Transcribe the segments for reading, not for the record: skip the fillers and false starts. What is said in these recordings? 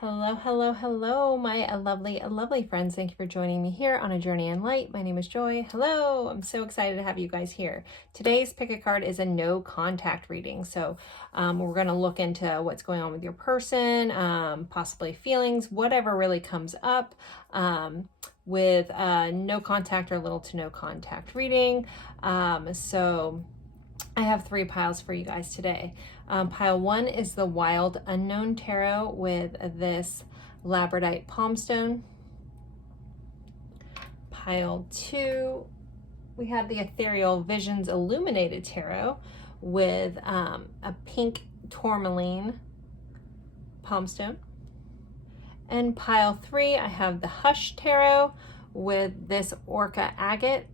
Hello, hello, hello, my lovely friends. Thank you for joining me here on A Journey in Light. My name is Joy. Hello, I'm so excited to have you guys here. Today's pick a card is a no contact reading. So we're going to look into what's going on with your person, possibly feelings, whatever really comes up with no contact or little to no contact reading. So I have three piles for you guys today. Pile one is the Wild Unknown Tarot with this labradorite palmstone. Pile two, we have the Ethereal Visions Illuminated Tarot with a pink tourmaline palmstone. And pile three, I have the Hush Tarot with this Orca Agate.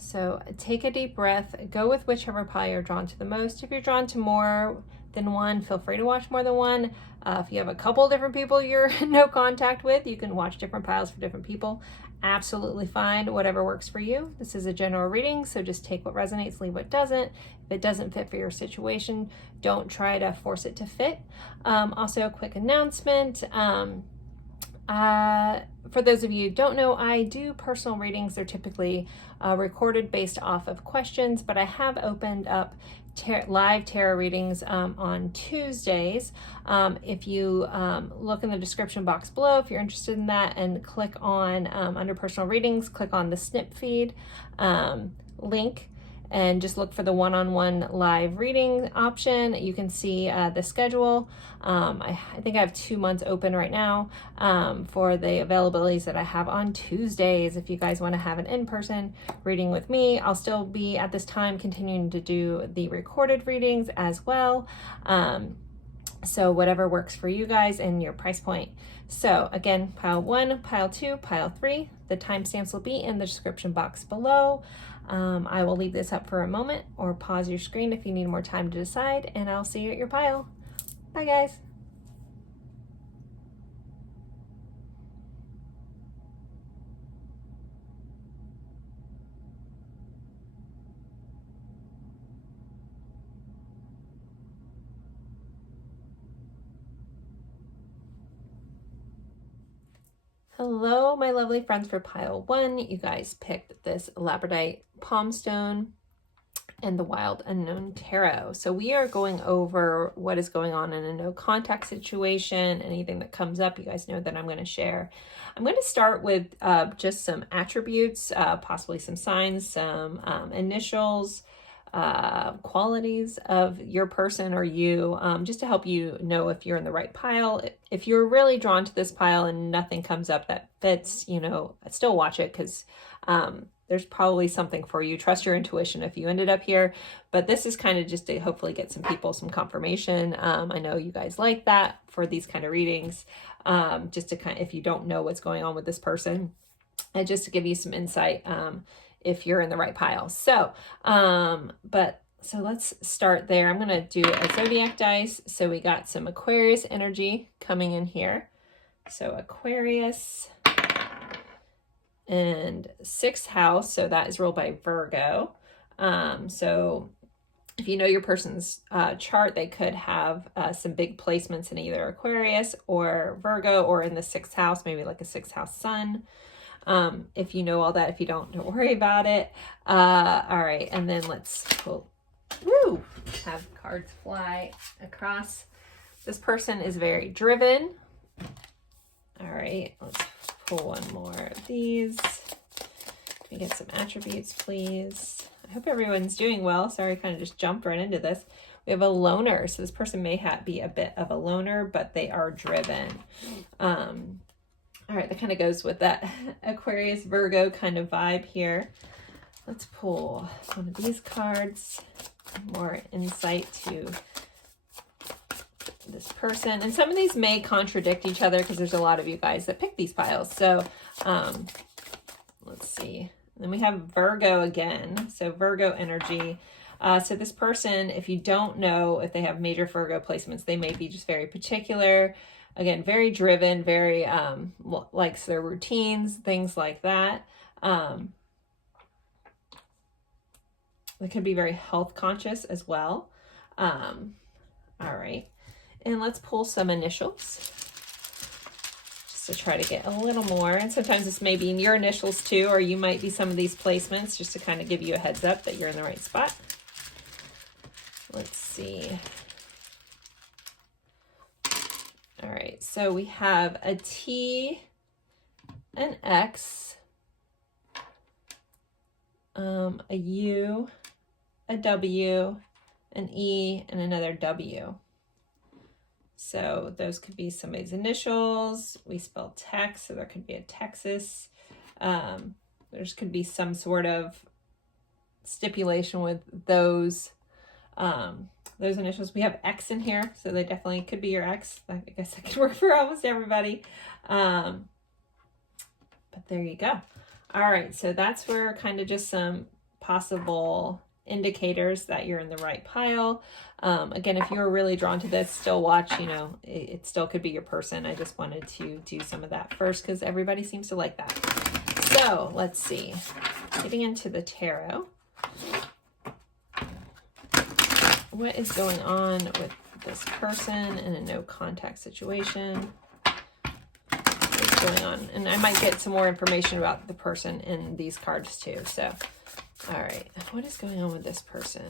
So take a deep breath, go with whichever pile you're drawn to the most. If you're drawn to more than one, feel free to watch more than one. If you have a couple different people you're in no contact with, you can watch different piles for different people. Absolutely fine, whatever works for you. This is a general reading, so just take what resonates, leave what doesn't. If it doesn't fit for your situation, don't try to force it to fit. Also, a quick announcement. For those of you who don't know, I do personal readings. They're typically recorded based off of questions, but I have opened up live tarot readings on Tuesdays. If you look in the description box below, if you're interested in that, and click on under personal readings, click on the snip feed link, and just look for the one-on-one live reading option. You can see the schedule. I think I have 2 months open right now for the availabilities that I have on Tuesdays. If you guys want to have an in-person reading with me, I'll still be at this time continuing to do the recorded readings as well. So whatever works for you guys and your price point. So again, pile one, pile two, pile three. The timestamps will be in the description box below. I will leave this up for a moment, or pause your screen if you need more time to decide, and I'll see you at your pile. Bye, guys. Hello, my lovely friends. For pile one, you guys picked this labradorite palmstone and the Wild Unknown Tarot. So we are going over what is going on in a no contact situation. Anything that comes up, you guys know that I'm going to share. I'm going to start with just some attributes, possibly some signs, some initials, qualities of your person or you, just to help you know if you're in the right pile. If you're really drawn to this pile and nothing comes up that fits, you know, still watch it, because there's probably something for you. Trust your intuition if you ended up here, but this is kind of just to hopefully get some people some confirmation. I know you guys like that for these kind of readings, just to kind of, if you don't know what's going on with this person, and just to give you some insight if you're in the right pile. So so let's start there. I'm going to do a zodiac dice. So we got some Aquarius energy coming in here. So Aquarius and 6th house. So that is ruled by Virgo. So if you know your person's chart, they could have some big placements in either Aquarius or Virgo, or in the 6th house, maybe like a 6th house sun. If you know all that, if you don't worry about it. All right. And then let's pull, have cards fly across. This person is very driven. All right. Let's pull one more of these. Can we get some attributes, please? I hope everyone's doing well. Sorry, I kind of just jumped right into this. We have a loner. So this person may be a bit of a loner, but they are driven. All right, that kind of goes with that Aquarius Virgo kind of vibe here. Let's pull one of these cards, more insight to this person. And some of these may contradict each other because there's a lot of you guys that pick these piles. So let's see. Then we have Virgo again. So Virgo energy. So this person, if you don't know if they have major Virgo placements, they may be just very particular. Again, very driven, very likes their routines, things like that. They could be very health conscious as well. All right. And let's pull some initials just to try to get a little more. And sometimes this may be in your initials too, or you might be some of these placements just to kind of give you a heads up that you're in the right spot. Let's see. All right, so we have a T, an X, a U, a W, an E, and another W. So those could be somebody's initials. We spell Tex, so there could be a Texas. There's could be some sort of stipulation with those initials. We have X in here, so they definitely could be your X. I guess that could work for almost everybody. But there you go. All right, so that's where kind of just some possible indicators that you're in the right pile. Again, if you're really drawn to this, still watch, you know, it still could be your person. I just wanted to do some of that first because everybody seems to like that. So let's see, getting into the tarot. What is going on with this person in a no contact situation? What's going on? And I might get some more information about the person in these cards too. So, all right, what is going on with this person?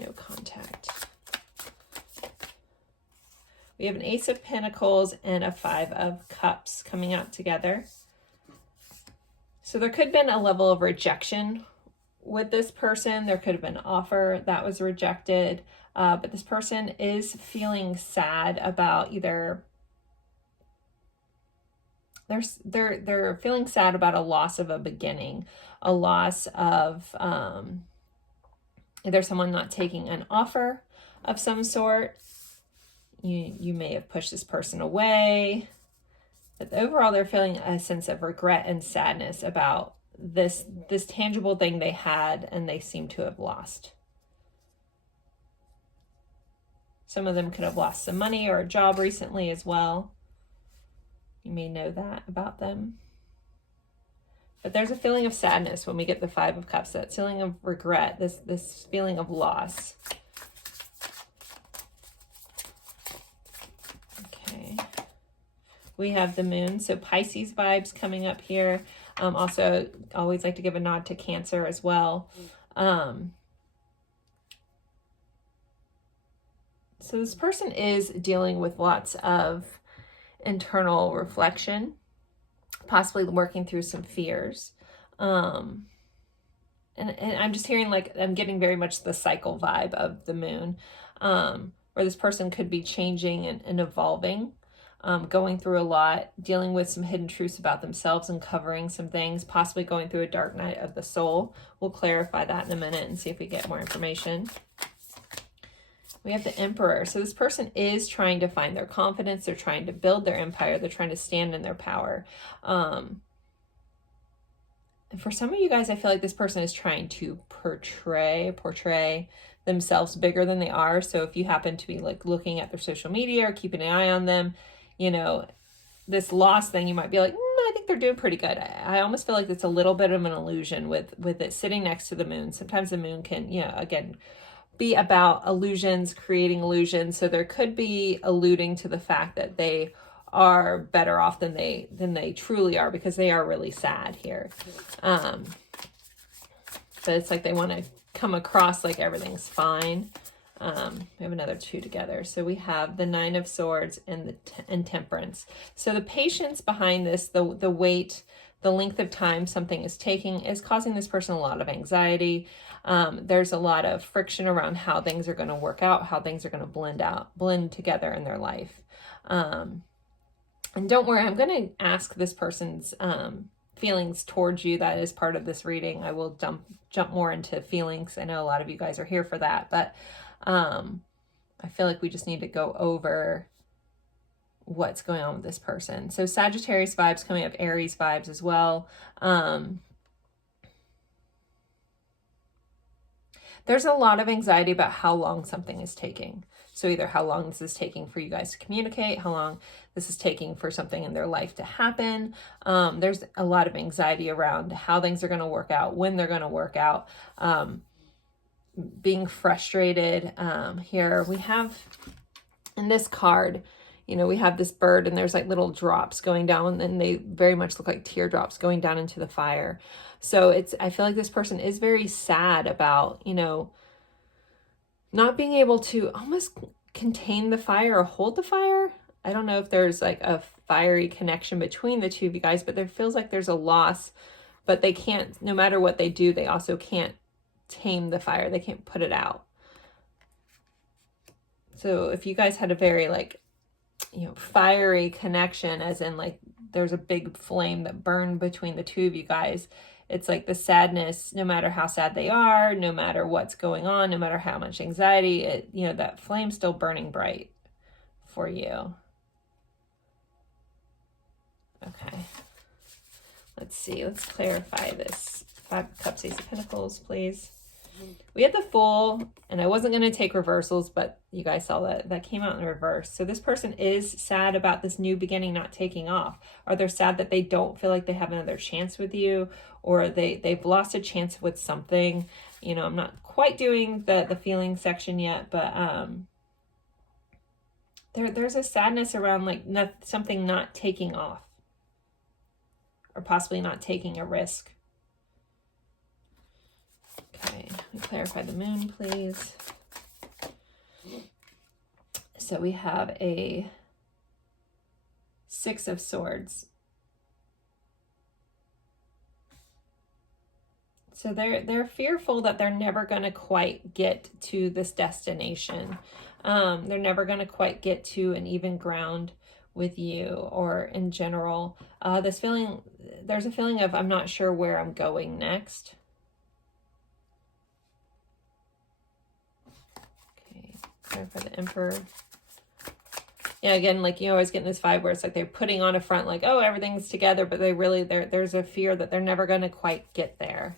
No contact. We have an Ace of Pentacles and a Five of Cups coming out together. So there could have been a level of rejection with this person. There could have been an offer that was rejected, but this person is feeling sad about either they're feeling sad about a loss of a beginning, a loss of either someone not taking an offer of some sort. You may have pushed this person away, but overall they're feeling a sense of regret and sadness about this tangible thing they had and they seem to have lost. Some of them could have lost some money or a job recently as well. You may know that about them. But there's a feeling of sadness when we get the Five of Cups, that feeling of regret, this feeling of loss. Okay. We have the Moon, so Pisces vibes coming up here. Also, always like to give a nod to Cancer as well. So this person is dealing with lots of internal reflection, possibly working through some fears. And I'm just hearing, like, I'm getting very much the cycle vibe of the Moon, where this person could be changing and evolving, going through a lot, dealing with some hidden truths about themselves and covering some things, possibly going through a dark night of the soul. We'll clarify that in a minute and see if we get more information. We have the Emperor. So this person is trying to find their confidence. They're trying to build their empire. They're trying to stand in their power. And for some of you guys, I feel like this person is trying to portray themselves bigger than they are. So if you happen to be like looking at their social media or keeping an eye on them, you know, this loss thing, you might be like, I think they're doing pretty good. I almost feel like it's a little bit of an illusion with it sitting next to the Moon. Sometimes the Moon can, you know, again, be about illusions, creating illusions. So there could be alluding to the fact that they are better off than they truly are, because they are really sad here. But it's like they want to come across like everything's fine. We have another two together. So we have the Nine of Swords and Temperance. So the patience behind this, the wait, the length of time something is taking is causing this person a lot of anxiety. There's a lot of friction around how things are going to work out, how things are going to blend together in their life. And don't worry, I'm going to ask this person's feelings towards you. That is part of this reading. I will jump more into feelings. I know a lot of you guys are here for that, but I feel like we just need to go over what's going on with this person. So Sagittarius vibes coming up, Aries vibes as well. There's a lot of anxiety about how long something is taking. So either how long this is taking for you guys to communicate, how long this is taking for something in their life to happen. There's a lot of anxiety around how things are going to work out, when they're going to work out, being frustrated. Here we have In this card, you know, we have this bird and there's like little drops going down, and they very much look like teardrops going down into the fire. So I feel like this person is very sad about, you know, not being able to almost contain the fire or hold the fire. I don't know if there's like a fiery connection between the two of you guys, but there feels like there's a loss, but they can't, no matter what they do, they also can't tame the fire. They can't put it out. So if you guys had a very like, you know, fiery connection, as in like there's a big flame that burned between the two of you guys, it's like the sadness, no matter how sad they are, no matter what's going on, no matter how much anxiety, it, you know, that flame's still burning bright for you. Okay. Let's see. Let's clarify this. 5 of Cups, Ace of Pentacles, please. We had the Fool, and I wasn't going to take reversals, but you guys saw that came out in reverse. So this person is sad about this new beginning not taking off. Or they're sad that they don't feel like they have another chance with you, or they've lost a chance with something. You know, I'm not quite doing the feeling section yet, but there's a sadness around like something not taking off, or possibly not taking a risk. Okay, let me clarify the moon, please. So we have a 6 of Swords. So they're fearful that they're never going to quite get to this destination. They're never going to quite get to an even ground with you, or in general. There's a feeling of, I'm not sure where I'm going next. For the Emperor. Yeah, again, like you always get this vibe where it's like they're putting on a front like, oh, everything's together, but there's a fear that they're never going to quite get there.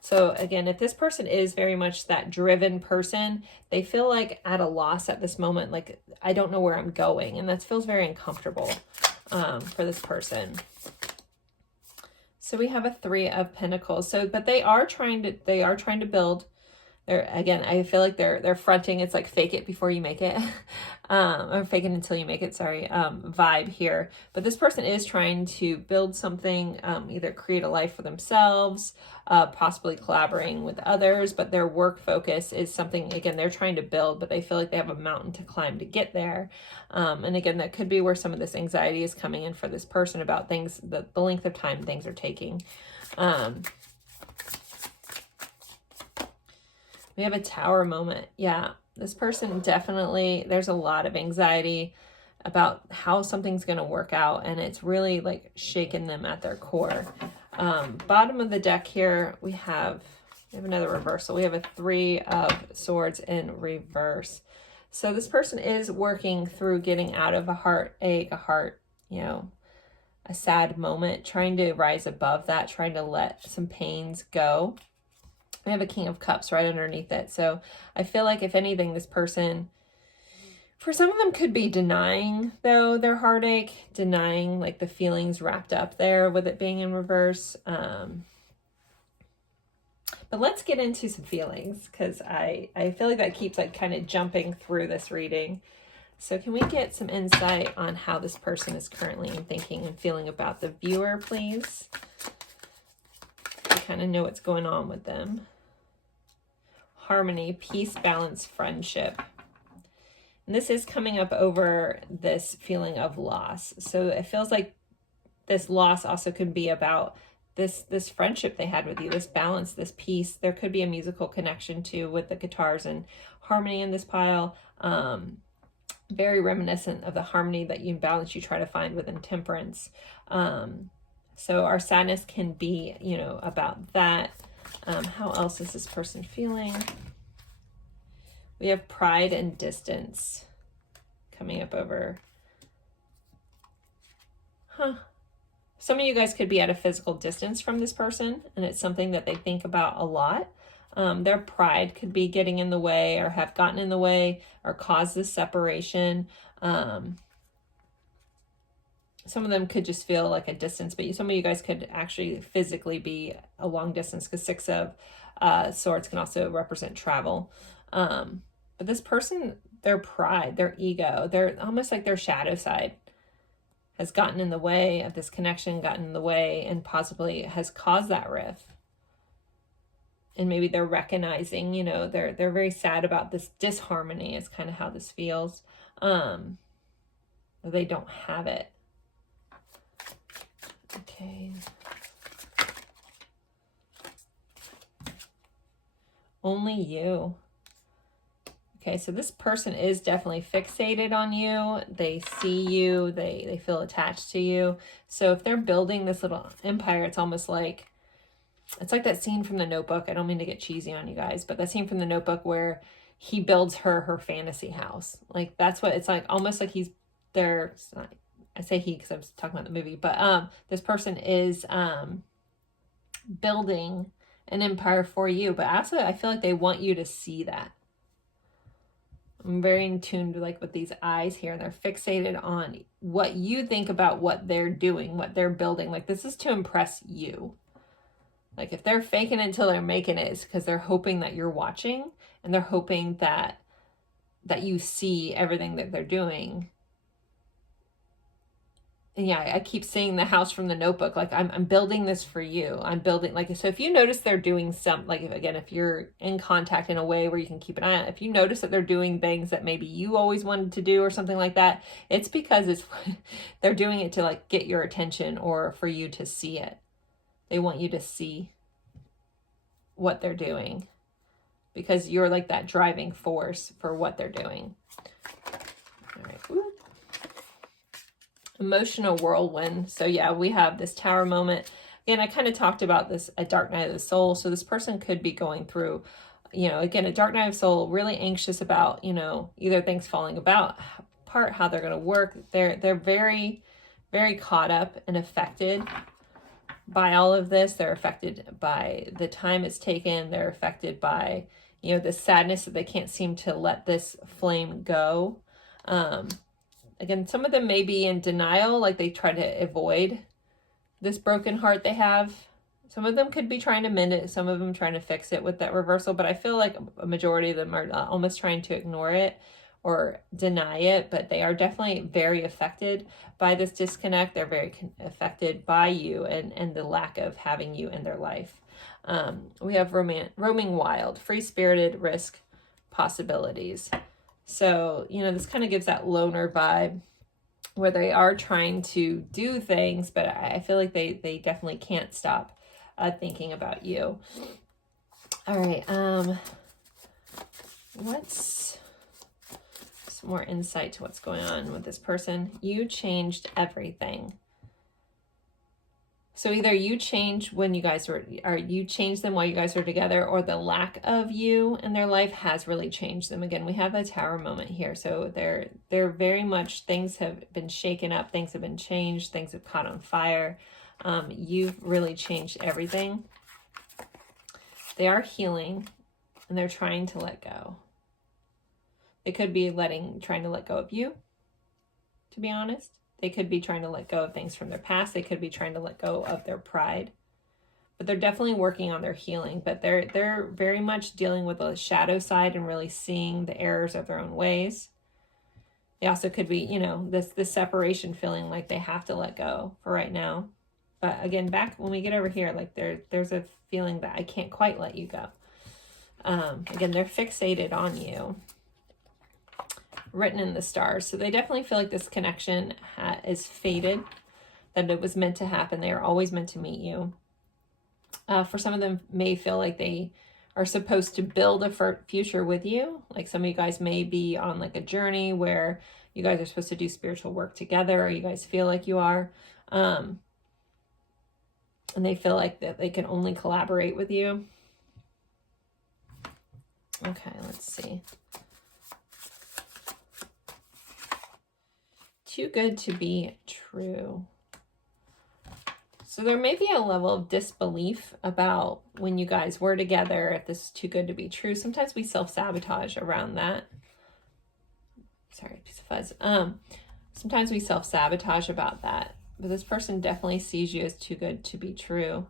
So again, if this person is very much that driven person, they feel like at a loss at this moment, like, I don't know where I'm going, and that feels very uncomfortable for this person. So we have a 3 of Pentacles. So, but they are trying to build. Again, I feel like they're fronting. It's like fake it before you make it, or fake it until you make it. Sorry, vibe here. But this person is trying to build something, either create a life for themselves, possibly collaborating with others. But their work focus is something, again, they're trying to build, but they feel like they have a mountain to climb to get there. And again, that could be where some of this anxiety is coming in for this person about things, the length of time things are taking. We have a Tower moment. Yeah, this person definitely, there's a lot of anxiety about how something's going to work out, and it's really like shaking them at their core. Bottom of the deck here, we have another reversal. We have a 3 of Swords in reverse. So this person is working through getting out of a heartache, you know, a sad moment, trying to rise above that, trying to let some pains go. We have a King of Cups right underneath it. So I feel like, if anything, this person, for some of them, could be denying, though, their heartache, denying like the feelings wrapped up there with it being in reverse. But let's get into some feelings, because I feel like that keeps like kind of jumping through this reading. So can we get some insight on how this person is currently thinking and feeling about the viewer, please? Kind of know what's going on with them. Harmony, peace, balance, friendship. And this is coming up over this feeling of loss. So it feels like this loss also could be about this friendship they had with you, this balance, this peace. There could be a musical connection too with the guitars and harmony in this pile. Very reminiscent of the harmony that you balance you try to find within Temperance. So our sadness can be, you know, about that. How else is this person feeling? We have pride and distance coming up over. Some of you guys could be at a physical distance from this person, and it's something that they think about a lot. Their pride could be getting in the way, or have gotten in the way, or caused this separation. Some of them could just feel like a distance, but some of you guys could actually physically be a long distance, because 6 of Swords can also represent travel. But this person, their pride, their ego, they're almost like their shadow side has gotten in the way of this connection, gotten in the way, and possibly has caused that rift. And maybe they're recognizing, you know, they're very sad about this disharmony is kind of how this feels. They don't have it. Okay. Only you. Okay, so this person is definitely fixated on you. They see you. They feel attached to you. So if they're building this little empire, it's almost like, it's like that scene from The Notebook. I don't mean to get cheesy on you guys, but that scene from The Notebook where he builds her fantasy house. Like, that's what it's like, almost like he's there. I say he because I was talking about the movie, but this person is building an empire for you. But also, I feel like they want you to see that. I'm very in tune to like with these eyes here, and they're fixated on what you think about what they're doing, what they're building. Like, this is to impress you. Like, if they're faking it until they're making it, it's because they're hoping that you're watching, and they're hoping that you see everything that they're doing. And yeah, I keep seeing the house from The Notebook. Like, I'm building this for you. I'm building, like, so if you notice they're doing some, like, if you're in contact in a way where you can keep an eye on it, if you notice that they're doing things that maybe you always wanted to do or something like that, it's because they're doing it to, like, get your attention or for you to see it. They want you to see what they're doing because you're like that driving force for what they're doing. All right. Ooh. Emotional whirlwind. So yeah, we have this Tower moment. Again, I kind of talked about this, a dark night of the soul. So this person could be going through, you know, again, a dark night of soul, really anxious about, you know, either things falling apart, how they're going to work. They're very, very caught up and affected by all of this. They're affected by the time it's taken. They're affected by, you know, the sadness that they can't seem to let this flame go. Again, some of them may be in denial, like they try to avoid this broken heart they have. Some of them could be trying to mend it. Some of them trying to fix it with that reversal. But I feel like a majority of them are almost trying to ignore it or deny it. But they are definitely very affected by this disconnect. They're very affected by you and the lack of having you in their life. We have roaming wild, free-spirited, risk, possibilities. So, you know, this kind of gives that loner vibe where they are trying to do things, but I feel like they definitely can't stop thinking about you. All right. What's some more insight to what's going on with this person? You changed everything. So either you changed when you guys were, or you changed them while you guys were together, or the lack of you in their life has really changed them. Again, we have a Tower moment here. So they're very much, things have been shaken up, things have been changed, things have caught on fire. You've really changed everything. They are healing and they're trying to let go. They could be trying to let go of you, to be honest. They could be trying to let go of things from their past. They could be trying to let go of their pride. But they're definitely working on their healing. But they're very much dealing with the shadow side and really seeing the errors of their own ways. They also could be, you know, this separation feeling like they have to let go for right now. But again, back when we get over here, like there's a feeling that I can't quite let you go. Again, they're fixated on you. Written in the stars. So they definitely feel like this connection is fated, that it was meant to happen. They are always meant to meet you. For some of them may feel like they are supposed to build a future with you. Like some of you guys may be on like a journey where you guys are supposed to do spiritual work together, or you guys feel like you are. And they feel like that they can only collaborate with you. Okay, let's see. Too good to be true. So there may be a level of disbelief about when you guys were together, if this is too good to be true. Sometimes we self-sabotage around that. Sorry, piece of fuzz. Sometimes we self-sabotage about that. But this person definitely sees you as too good to be true.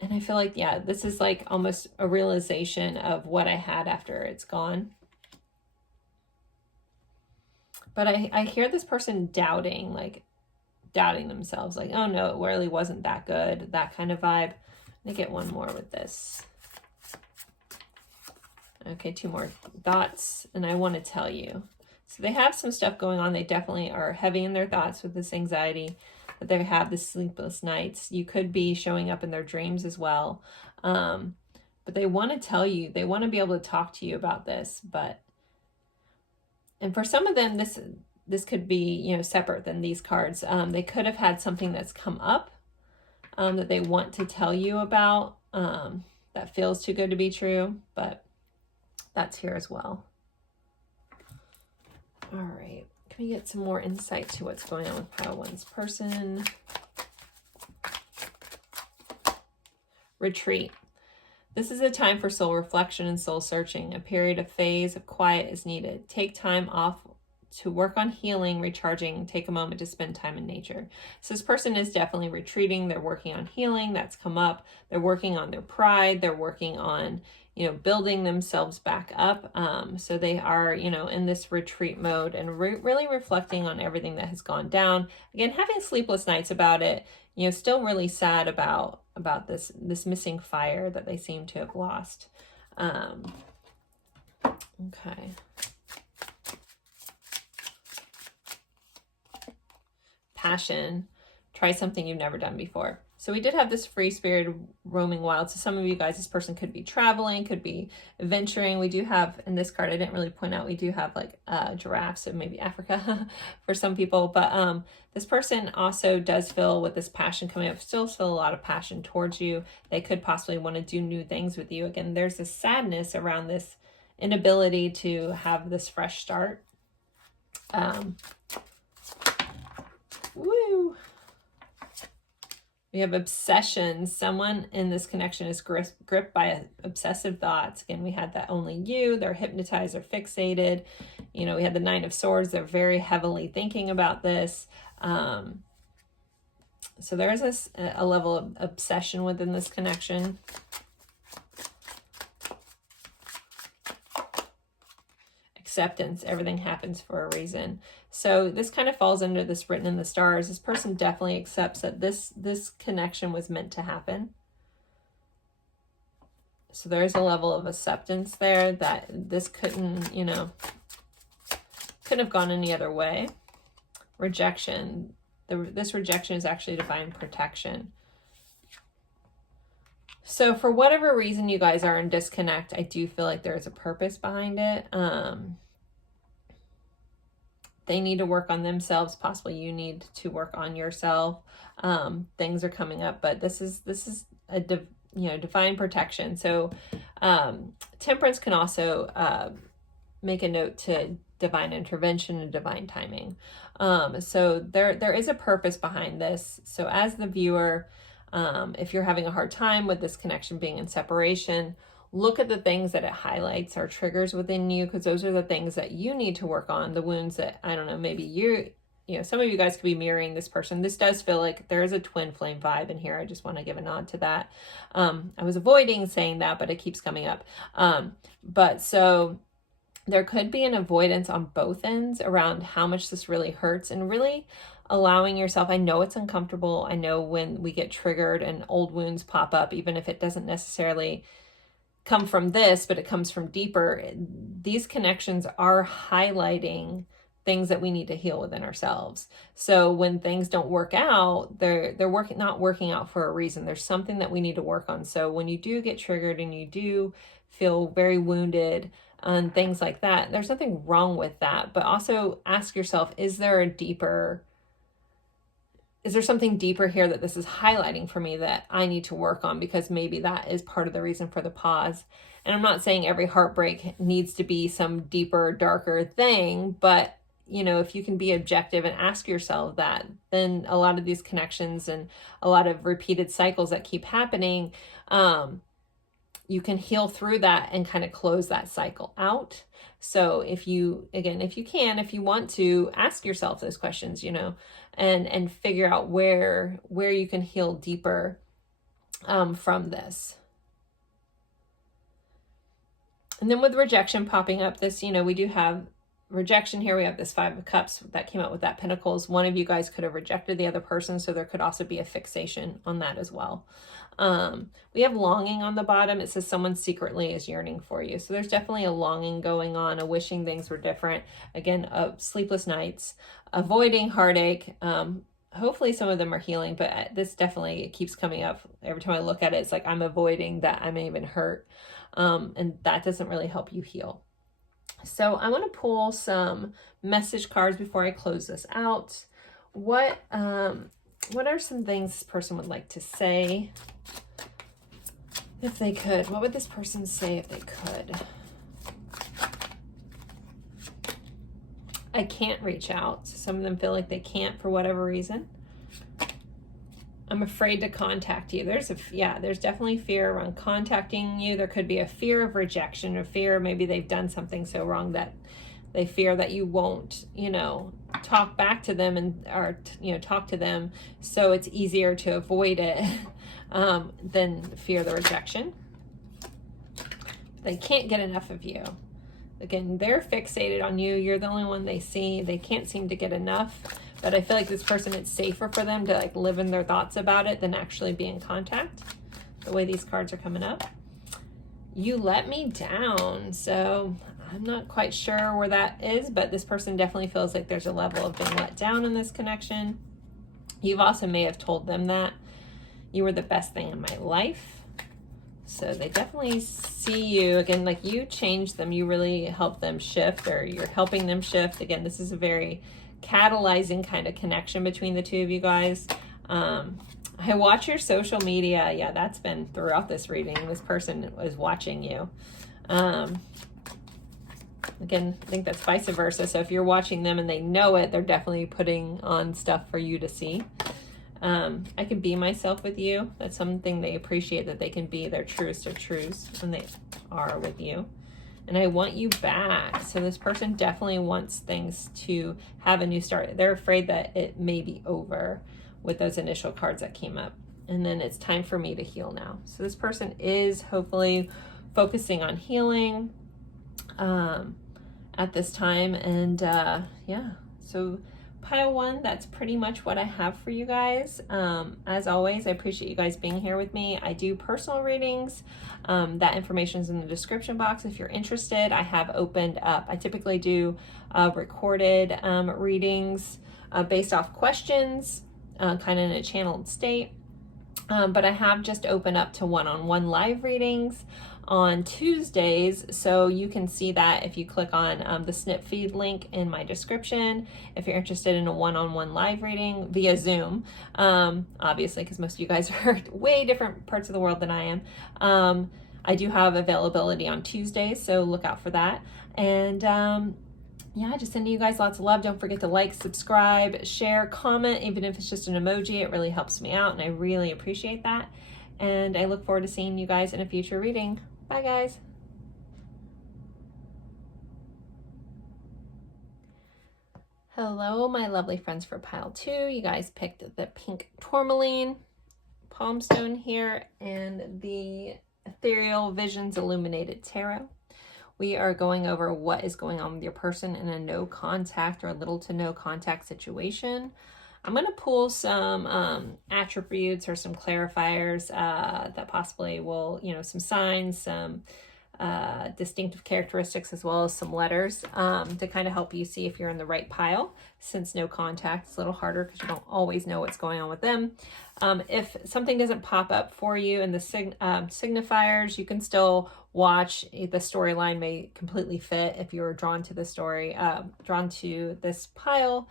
And I feel like, yeah, this is like almost a realization of what I had after it's gone. But I hear this person doubting, like doubting themselves, like, oh no, it really wasn't that good, that kind of vibe. Let me get one more with this. Okay, 2 more thoughts, and I want to tell you. So they have some stuff going on. They definitely are heavy in their thoughts with this anxiety, but they have the sleepless nights. You could be showing up in their dreams as well. But they want to tell you, they want to be able to talk to you about this, and for some of them, this could be, you know, separate than these cards. They could have had something that's come up that they want to tell you about that feels too good to be true, but that's here as well. All right, can we get some more insight to what's going on with Pile 1's person? Retreat. This is a time for soul reflection and soul searching. A period of phase of quiet is needed. Take time off to work on healing, recharging. Take a moment to spend time in nature. So this person is definitely retreating. They're working on healing. That's come up. They're working on their pride. They're working on, you know, building themselves back up. So they are, you know, in this retreat mode and really reflecting on everything that has gone down. Again, having sleepless nights about it, you know, still really sad about this missing fire that they seem to have lost. Okay. Passion. Try something you've never done before. So we did have this free spirit roaming wild. So some of you guys, this person could be traveling, could be adventuring. We do have, in this card, I didn't really point out, we do have like giraffes, so maybe Africa for some people. But this person also does feel, with this passion coming up, still feel a lot of passion towards you. They could possibly want to do new things with you. Again, there's this sadness around this inability to have this fresh start. Woo! We have obsession. Someone in this connection is gripped by obsessive thoughts. Again, we had that only you. They're hypnotized or fixated. You know, we had the 9 of Swords. They're very heavily thinking about this. So there is a level of obsession within this connection. Acceptance. Everything happens for a reason. So this kind of falls under this written in the stars. This person definitely accepts that this connection was meant to happen. So there's a level of acceptance there that this couldn't, you know, couldn't have gone any other way. Rejection. This rejection is actually divine protection. So for whatever reason you guys are in disconnect, I do feel like there's a purpose behind it. They need to work on themselves. Possibly you need to work on yourself. Things are coming up, but this is a divine protection. So Temperance can also make a note to divine intervention and divine timing. So there is a purpose behind this. So as the viewer, if you're having a hard time with this connection being in separation, look at the things that it highlights are triggers within you, because those are the things that you need to work on, the wounds that, I don't know, maybe you know, some of you guys could be mirroring this person. This does feel like there is a twin flame vibe in here. I just want to give a nod to that. I was avoiding saying that, but it keeps coming up. But so there could be an avoidance on both ends around how much this really hurts, and really allowing yourself, I know it's uncomfortable. I know when we get triggered and old wounds pop up, even if it doesn't necessarily come from this, but it comes from deeper, these connections are highlighting things that we need to heal within ourselves. So when things don't work out, they're not working out for a reason. There's something that we need to work on. So when you do get triggered and you do feel very wounded and things like that, there's nothing wrong with that. But also ask yourself, is there something deeper here that this is highlighting for me that I need to work on? Because maybe that is part of the reason for the pause. And I'm not saying every heartbreak needs to be some deeper, darker thing, but you know, if you can be objective and ask yourself that, then a lot of these connections and a lot of repeated cycles that keep happening, you can heal through that and kind of close that cycle out. So if you want to, ask yourself those questions, you know, and figure out where you can heal deeper from this. And then with rejection popping up, this, you know, we do have rejection here. We have this 5 of Cups that came out with that Pentacles. One of you guys could have rejected the other person, so there could also be a fixation on that as well. We have longing on the bottom. It says someone secretly is yearning for you. So there's definitely a longing going on, a wishing things were different. Again, sleepless nights, avoiding heartache. Hopefully some of them are healing, but this definitely keeps coming up. Every time I look at it, it's like I'm avoiding that I'm even hurt. And that doesn't really help you heal. So I want to pull some message cards before I close this out. What are some things this person would like to say if they could? What would this person say if they could? I can't reach out. Some of them feel like they can't for whatever reason. I'm afraid to contact you. There's definitely fear around contacting you. There could be a fear of rejection, or fear maybe they've done something so wrong that they fear that you won't, talk back to them or talk to them. So it's easier to avoid it than fear the rejection. They can't get enough of you. Again, they're fixated on you. You're the only one they see. They can't seem to get enough. But I feel like this person, it's safer for them to like live in their thoughts about it than actually be in contact. The way these cards are coming up. You let me down. So I'm not quite sure where that is, but this person definitely feels like there's a level of being let down in this connection. You've also may have told them that you were the best thing in my life. So they definitely see you, again, like you changed them. You really helped them shift, or you're helping them shift. Again, this is a very catalyzing kind of connection between the two of you guys. I watch your social media. Yeah, that's been throughout this reading. This person is watching you. Again, I think that's vice versa. So if you're watching them and they know it, they're definitely putting on stuff for you to see. I can be myself with you. That's something they appreciate, that they can be their truest of truths when they are with you. And I want you back. So this person definitely wants things to have a new start. They're afraid that it may be over with those initial cards that came up. And then it's time for me to heal now. So this person is hopefully focusing on healing at this time. And yeah, so pile 1, that's pretty much what I have for you guys. As always, I appreciate you guys being here with me. I do personal readings. That information is in the description box if you're interested. I have opened up, I typically do recorded readings based off questions, kind of in a channeled state. But I have just opened up to one-on-one live readings on Tuesdays, so you can see that if you click on the snip feed link in my description. If you're interested in a one-on-one live reading via Zoom, obviously, because most of you guys are way different parts of the world than I am. I do have availability on Tuesdays, so look out for that. And yeah, just sending you guys lots of love. Don't forget to like, subscribe, share, comment, even if it's just an emoji. It really helps me out, and I really appreciate that. And I look forward to seeing you guys in a future reading. Bye, guys. Hello, my lovely friends for pile 2. You guys picked the pink tourmaline palm stone here and the ethereal visions illuminated tarot. We are going over what is going on with your person in a no contact or little to no contact situation. I'm going to pull some attributes or some clarifiers that possibly will, some signs, some distinctive characteristics, as well as some letters to kind of help you see if you're in the right pile. Since no contact, it's a little harder because you don't always know what's going on with them. If something doesn't pop up for you in the signifiers, you can still watch. The storyline may completely fit if you're drawn to the story, drawn to this pile.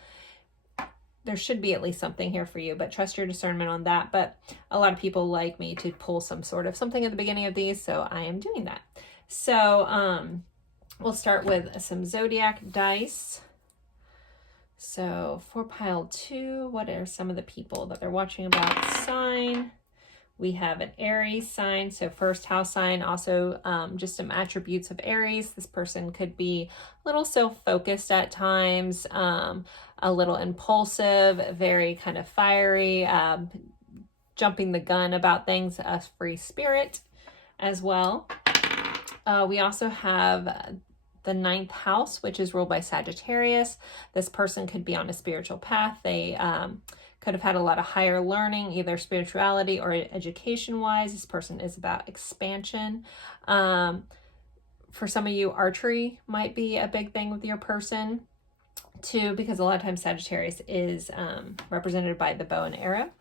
There should be at least something here for you, but trust your discernment on that. But a lot of people like me to pull some sort of something at the beginning of these, so I am doing that. So we'll start with some zodiac dice. So for pile 2, what are some of the people that they're watching about sign? We have an Aries sign, so first house sign. Also just some attributes of Aries. This person could be a little self-focused at times, a little impulsive, very kind of fiery, jumping the gun about things, a free spirit as well. We also have the 9th house, which is ruled by Sagittarius. This person could be on a spiritual path. They could have had a lot of higher learning, either spirituality or education-wise. This person is about expansion. For some of you, archery might be a big thing with your person too, because a lot of times Sagittarius is represented by the bow and arrow.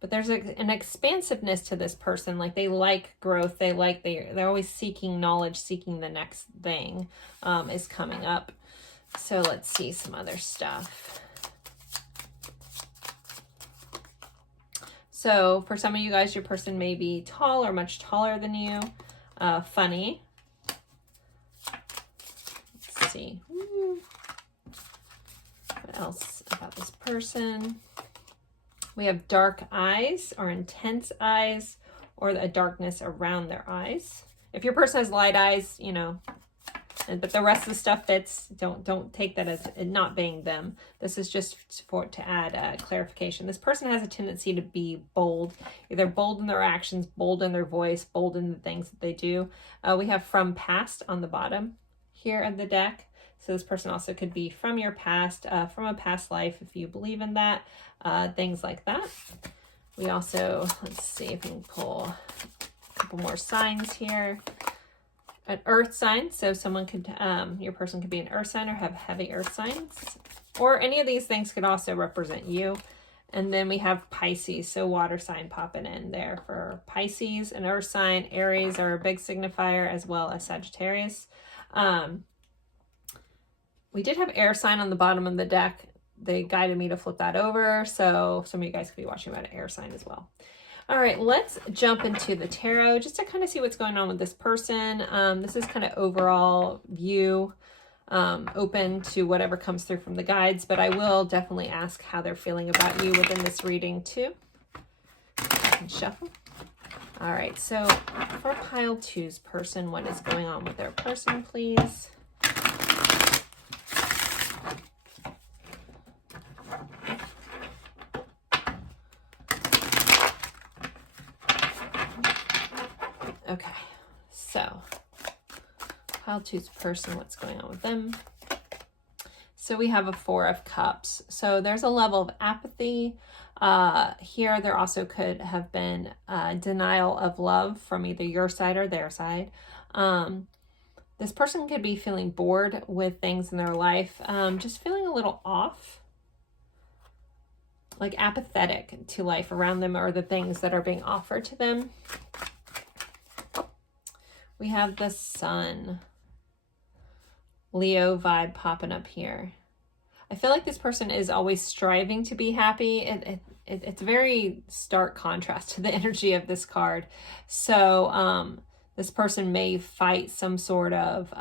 But there's an expansiveness to this person. Like they like growth. They're always seeking knowledge, seeking the next thing is coming up. So let's see some other stuff. So for some of you guys, your person may be tall or much taller than you. Funny. Let's see. What else about this person? We have dark eyes or intense eyes, or a darkness around their eyes. If your person has light eyes, you know, but the rest of the stuff fits, don't take that as not being them. This is just to add clarification. This person has a tendency to be bold, either bold in their actions, bold in their voice, bold in the things that they do. We have from past on the bottom here of the deck. So this person also could be from your past, from a past life, if you believe in that, things like that. We also, let's see if we can pull a couple more signs here. An earth sign, so someone could, your person could be an earth sign or have heavy earth signs. Or any of these things could also represent you. And then we have Pisces, so water sign popping in there for Pisces, an earth sign. Aries are a big signifier, as well as Sagittarius. We did have air sign on the bottom of the deck. They guided me to flip that over, so some of you guys could be watching about an air sign as well. All right, let's jump into the tarot just to kind of see what's going on with this person. This is kind of overall view, open to whatever comes through from the guides, but I will definitely ask how they're feeling about you within this reading too. I can shuffle. All right, so for pile 2's person, what is going on with their person, please? Okay, so pile 2's person, what's going on with them? So we have a 4 of Cups. So there's a level of apathy. Here there also could have been denial of love from either your side or their side. This person could be feeling bored with things in their life, just feeling a little off, like apathetic to life around them or the things that are being offered to them. We have the Sun, Leo vibe popping up here. I feel like this person is always striving to be happy. It's very stark contrast to the energy of this card. So this person may fight some sort of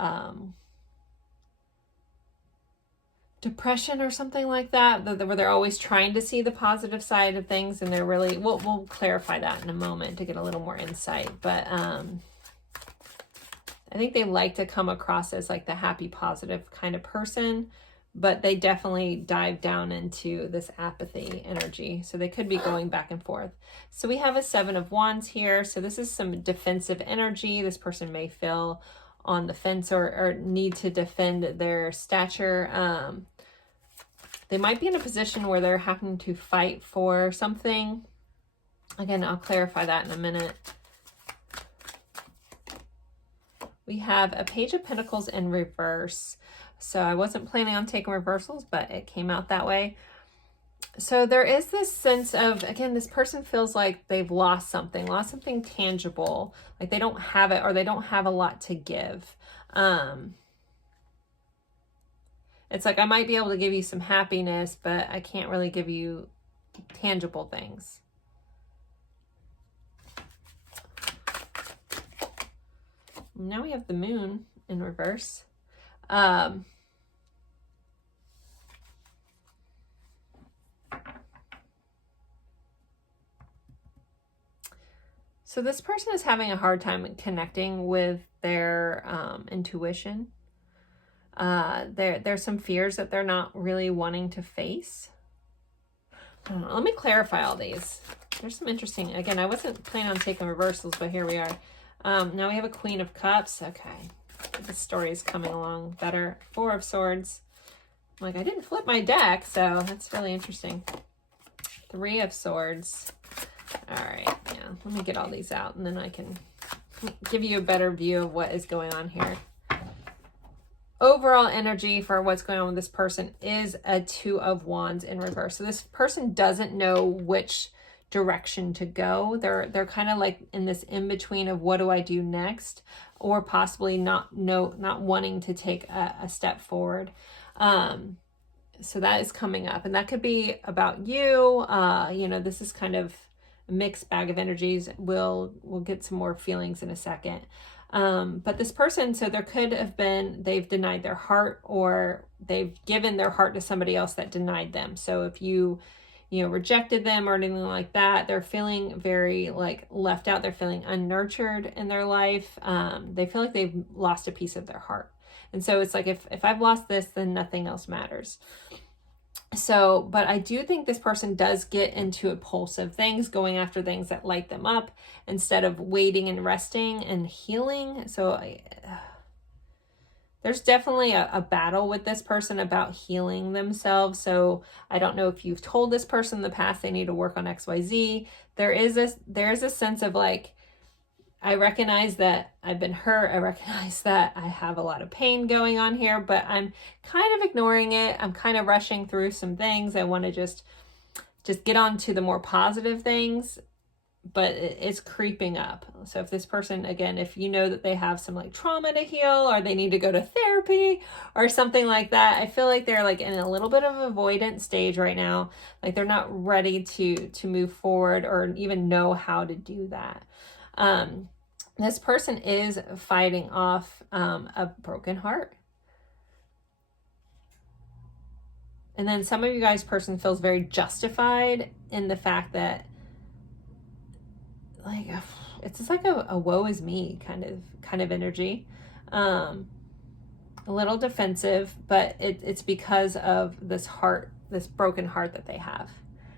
depression or something like that, where they're always trying to see the positive side of things, and they're really, we'll clarify that in a moment to get a little more insight. But I think they like to come across as like the happy, positive kind of person, but they definitely dive down into this apathy energy. So they could be going back and forth. So we have a 7 of Wands here. So this is some defensive energy. This person may feel on the fence or need to defend their stature. They might be in a position where they're having to fight for something. Again, I'll clarify that in a minute. We have a Page of Pentacles in reverse. So I wasn't planning on taking reversals, but it came out that way. So there is this sense of, again, this person feels like they've lost something tangible, like they don't have it or they don't have a lot to give. It's like, I might be able to give you some happiness, but I can't really give you tangible things. Now we have the Moon in reverse. So this person is having a hard time connecting with their intuition. There's some fears that they're not really wanting to face. I don't know. Let me clarify all these. There's some interesting, again, I wasn't planning on taking reversals, but here we are. Now we have a Queen of Cups. Okay. The story is coming along better. Four of Swords. I'm like, I didn't flip my deck, so that's really interesting. Three of Swords. All right. Yeah. Let me get all these out, and then I can give you a better view of what is going on here. Overall energy for what's going on with this person is a Two of Wands in reverse. So this person doesn't know which direction to go. They're kind of like in this in between of what do I do next, or possibly not wanting to take a step forward. So that is coming up, and that could be about you. You know, this is kind of a mixed bag of energies. We'll get some more feelings in a second. But this person, so there could have been, they've denied their heart, or they've given their heart to somebody else that denied them. So if you rejected them or anything like that, they're feeling very like left out. They're feeling unnurtured in their life. They feel like they've lost a piece of their heart. And so it's like, if I've lost this, then nothing else matters. So, but I do think this person does get into impulsive things, going after things that light them up instead of waiting and resting and healing. So there's definitely a battle with this person about healing themselves. So I don't know if you've told this person in the past they need to work on XYZ. There's a sense of like, I recognize that I've been hurt. I recognize that I have a lot of pain going on here, but I'm kind of ignoring it. I'm kind of rushing through some things. I want to just get on to the more positive things, but it's creeping up. So if this person, again, if you know that they have some like trauma to heal, or they need to go to therapy or something like that, I feel like they're like in a little bit of avoidance stage right now. Like they're not ready to move forward or even know how to do that. This person is fighting off a broken heart. And then some of you guys' person feels very justified in the fact that like it's just like a woe is me kind of energy. A little defensive, but it's because of this heart, this broken heart that they have.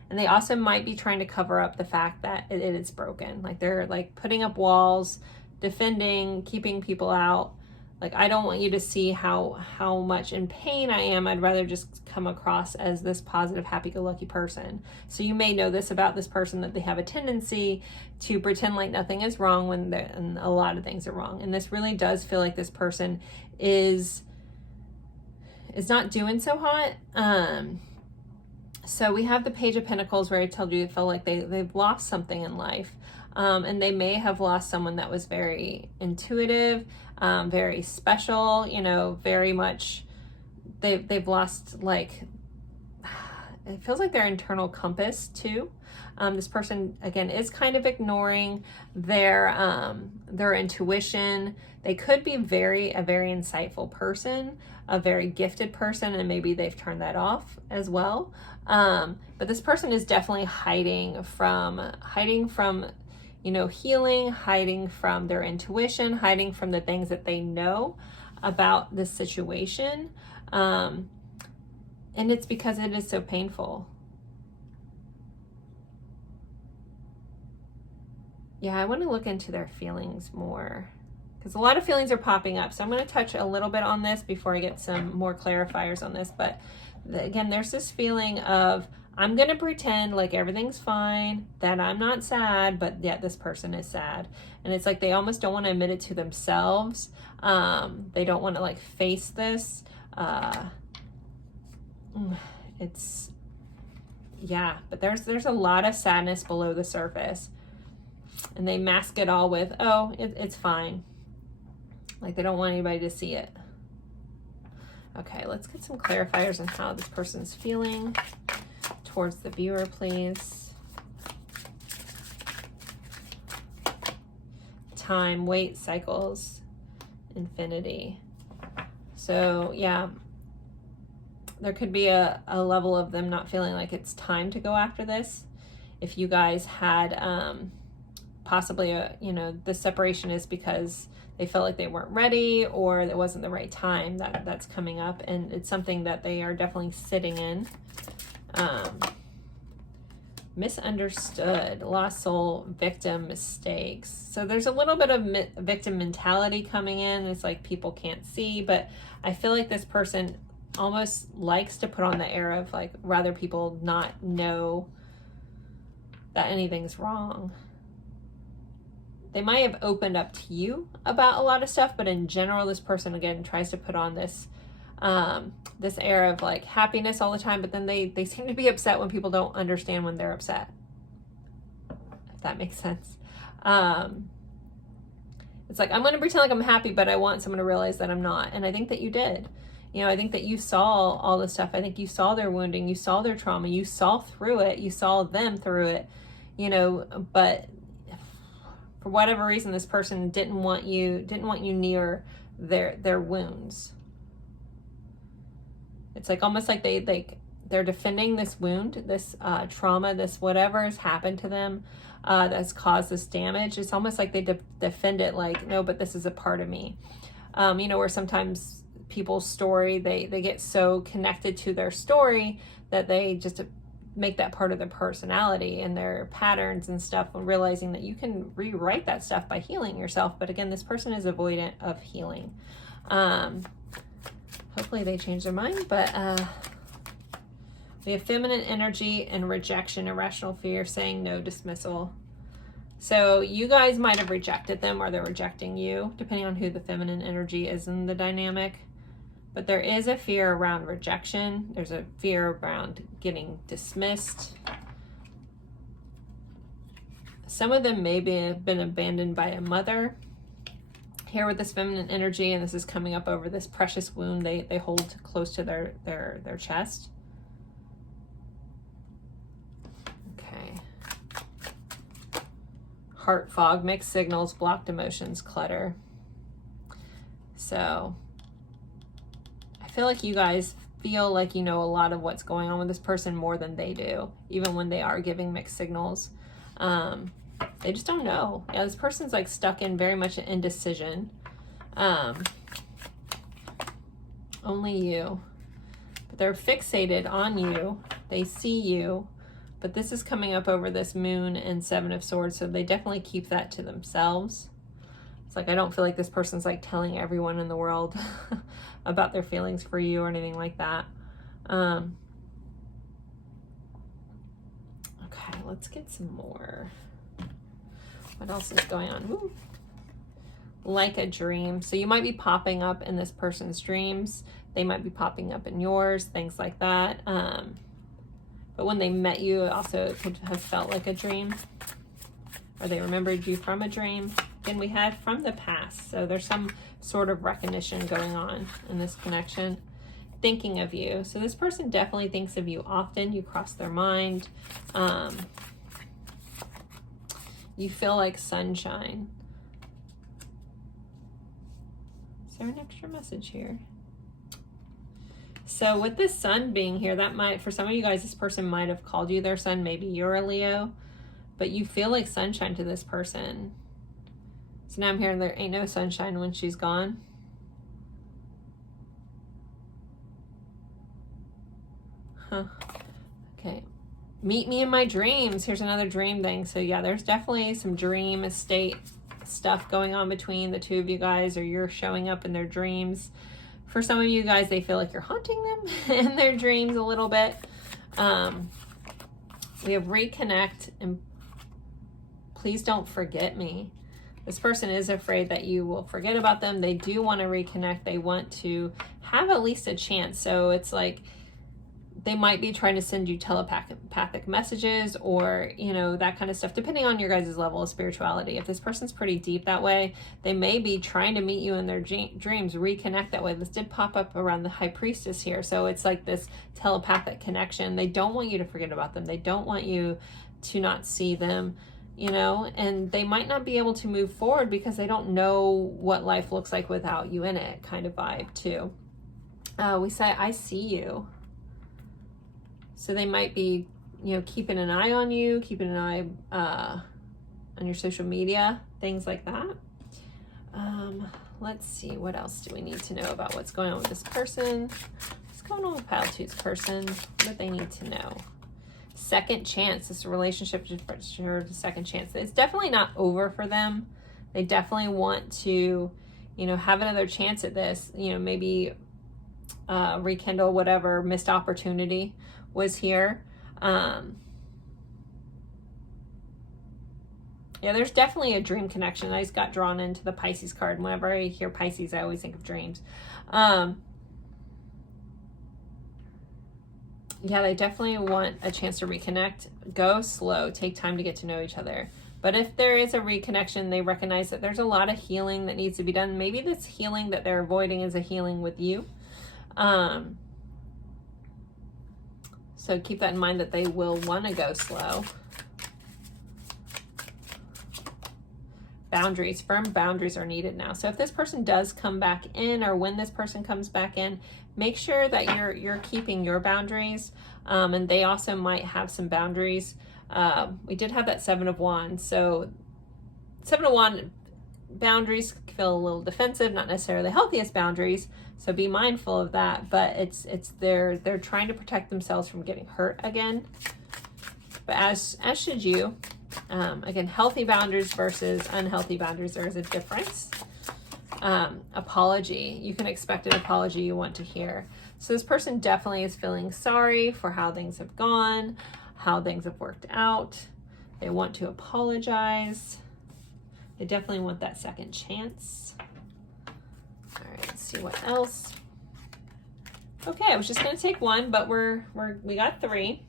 And they also might be trying to cover up the fact that it is broken. Like they're like putting up walls, defending, keeping people out. Like, I don't want you to see how much in pain I am. I'd rather just come across as this positive, happy-go-lucky person. So you may know this about this person, that they have a tendency to pretend like nothing is wrong when and a lot of things are wrong. And this really does feel like this person is not doing so hot. So we have the Page of Pentacles, where I told you it felt like they've lost something in life. And they may have lost someone that was very intuitive, very special, very much, they've lost, like, it feels like their internal compass too. This person, again, is kind of ignoring their intuition. They could be a very insightful person, a very gifted person, and maybe they've turned that off as well. But this person is definitely hiding from healing, hiding from their intuition, hiding from the things that they know about this situation. And it's because it is so painful. Yeah, I want to look into their feelings more, because a lot of feelings are popping up. So I'm going to touch a little bit on this before I get some more clarifiers on this. But again, there's this feeling of, I'm going to pretend like everything's fine, that I'm not sad, but yet this person is sad. And it's like they almost don't want to admit it to themselves. They don't want to like face this. But there's a lot of sadness below the surface. And they mask it all with, oh, it's fine. Like they don't want anybody to see it. Okay, let's get some clarifiers on how this person's feeling towards the viewer, please. Time, weight, cycles, infinity. So yeah, there could be a level of them not feeling like it's time to go after this. If you guys had possibly the separation is because they felt like they weren't ready, or it wasn't the right time, that's coming up, and it's something that they are definitely sitting in. Misunderstood, lost soul, victim, mistakes. So there's a little bit of victim mentality coming in. It's like people can't see, but I feel like this person almost likes to put on the air of like rather people not know that anything's wrong. They might have opened up to you about a lot of stuff, but in general, this person again tries to put on this this air of like happiness all the time, but then they seem to be upset when people don't understand when they're upset, if that makes sense. It's like, I'm going to pretend like I'm happy, but I want someone to realize that I'm not. And I think that you did. You know, I think that you saw all this stuff. I think you saw their wounding, you saw their trauma, you saw through it, you saw them through it, you know, but for whatever reason, this person didn't want you near their wounds. It's like almost like they're defending this wound, this trauma, this whatever has happened to them that's caused this damage. It's almost like they defend it like, no, but this is a part of me. You know, where sometimes people's story, they get so connected to their story that they just make that part of their personality and their patterns and stuff, and realizing that you can rewrite that stuff by healing yourself. But again, this person is avoidant of healing. Hopefully they change their mind, but we have feminine energy and rejection, irrational fear, saying no, dismissal. So you guys might have rejected them, or they're rejecting you, depending on who the feminine energy is in the dynamic. But there is a fear around rejection. There's a fear around getting dismissed. Some of them maybe have been abandoned by a mother. Here with this feminine energy, and this is coming up over this precious wound they hold close to their chest. Okay. Heart fog, mixed signals, blocked emotions, clutter. So I feel like you guys feel like you know a lot of what's going on with this person more than they do, even when they are giving mixed signals. They just don't know. Yeah, this person's like stuck in very much an indecision. Only you. But they're fixated on you. They see you. But this is coming up over this moon and Seven of Swords, so they definitely keep that to themselves. It's like, I don't feel like this person's like telling everyone in the world about their feelings for you or anything like that. Okay, let's get some more. What else is going on? Ooh. Like a dream. So you might be popping up in this person's dreams. They might be popping up in yours, things like that. But when they met you, also it could have felt like a dream. Or they remembered you from a dream. Again, we had from the past. So there's some sort of recognition going on in this connection. Thinking of you. So this person definitely thinks of you often. You cross their mind. You feel like sunshine. Is there an extra message here? So with the sun being here, that might, for some of you guys, this person might have called you their sun. Maybe you're a Leo, but you feel like sunshine to this person. So now I'm hearing there ain't no sunshine when she's gone. Huh. Okay. Meet me in my dreams. Here's another dream thing. So yeah, there's definitely some dream estate stuff going on between the two of you guys, or you're showing up in their dreams. For some of you guys, they feel like you're haunting them in their dreams a little bit. We have reconnect and please don't forget me. This person is afraid that you will forget about them. They do want to reconnect. They want to have at least a chance. So it's like they might be trying to send you telepathic messages, or, you know, that kind of stuff, depending on your guys' level of spirituality. If this person's pretty deep that way, they may be trying to meet you in their dreams, reconnect that way. This did pop up around the High Priestess here. So it's like this telepathic connection. They don't want you to forget about them. They don't want you to not see them, you know, and they might not be able to move forward because they don't know what life looks like without you in it, kind of vibe too. We say, I see you. So they might be, you know, keeping an eye on you, keeping an eye on your social media, things like that. Let's see, what else do we need to know about what's going on with this person? What's going on with Pile 2's person? What they need to know? second chance. This relationship deserves a second chance. It's definitely not over for them. They definitely want to, you know, have another chance at this, you know, maybe rekindle whatever missed opportunity was here. Yeah, there's definitely a dream connection. I just got drawn into the Pisces card. Whenever I hear Pisces, I always think of dreams. Yeah, they definitely want a chance to reconnect. Go slow. Take time to get to know each other. But if there is a reconnection, they recognize that there's a lot of healing that needs to be done. Maybe this healing that they're avoiding is a healing with you. So keep that in mind, that they will want to go slow. Boundaries, firm boundaries are needed now. So if this person does come back in, or when this person comes back in, make sure that you're keeping your boundaries. And they also might have some boundaries. We did have that Seven of Wands. So Seven of Wands boundaries feel a little defensive, not necessarily the healthiest boundaries. So be mindful of that. But they're trying to protect themselves from getting hurt again. But as should you. Again, healthy boundaries versus unhealthy boundaries, there is a difference. Apology. You can expect an apology you want to hear. So this person definitely is feeling sorry for how things have gone, how things have worked out. They want to apologize. They definitely want that second chance. All right, let's see what else. Okay, I was just going to take one, but we got three.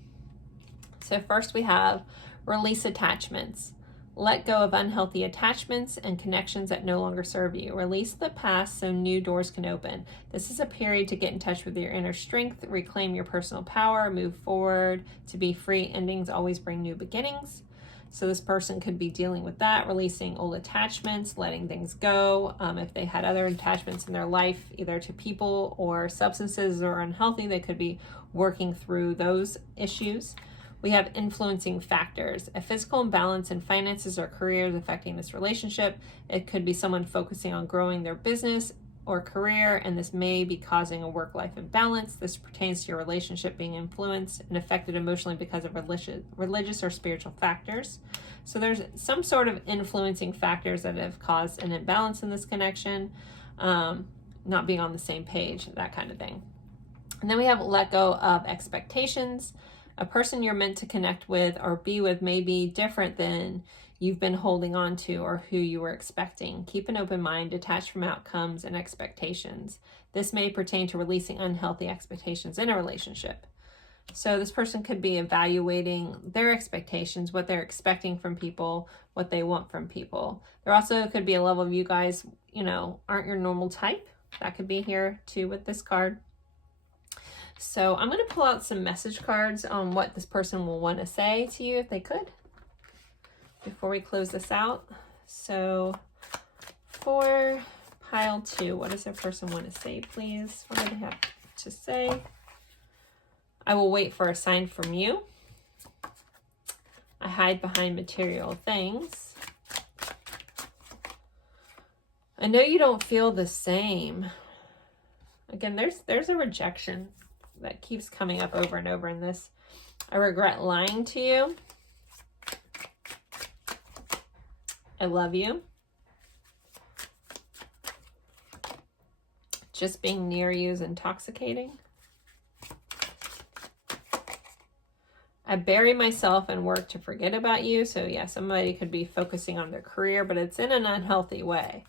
So first we have release attachments. Let go of unhealthy attachments and connections that no longer serve you. Release the past so new doors can open. This is a period to get in touch with your inner strength, reclaim your personal power, move forward. To be free, endings always bring new beginnings. So this person could be dealing with that, releasing old attachments, letting things go. If they had other attachments in their life, either to people or substances or unhealthy, they could be working through those issues. We have influencing factors. A physical imbalance in finances or careers affecting this relationship. It could be someone focusing on growing their business or career, and this may be causing a work-life imbalance. This pertains to your relationship being influenced and affected emotionally because of religious or spiritual factors. So there's some sort of influencing factors that have caused an imbalance in this connection, not being on the same page, that kind of thing. And then we have let go of expectations. A person you're meant to connect with or be with may be different than you've been holding on to or who you were expecting. Keep an open mind, detached from outcomes and expectations. This may pertain to releasing unhealthy expectations in a relationship. So this person could be evaluating their expectations, what they're expecting from people, what they want from people. There also could be a level of you guys, you know, aren't your normal type. That could be here too with this card. So I'm going to pull out some message cards on what this person will want to say to you if they could, before we close this out. So for pile 2, what does their person want to say, please? What do they have to say? I will wait for a sign from you. I hide behind material things. I know you don't feel the same. Again, there's a rejection that keeps coming up over and over in this. I regret lying to you. I love you. Just being near you is intoxicating. I bury myself and work to forget about you. So yeah, somebody could be focusing on their career, but it's in an unhealthy way.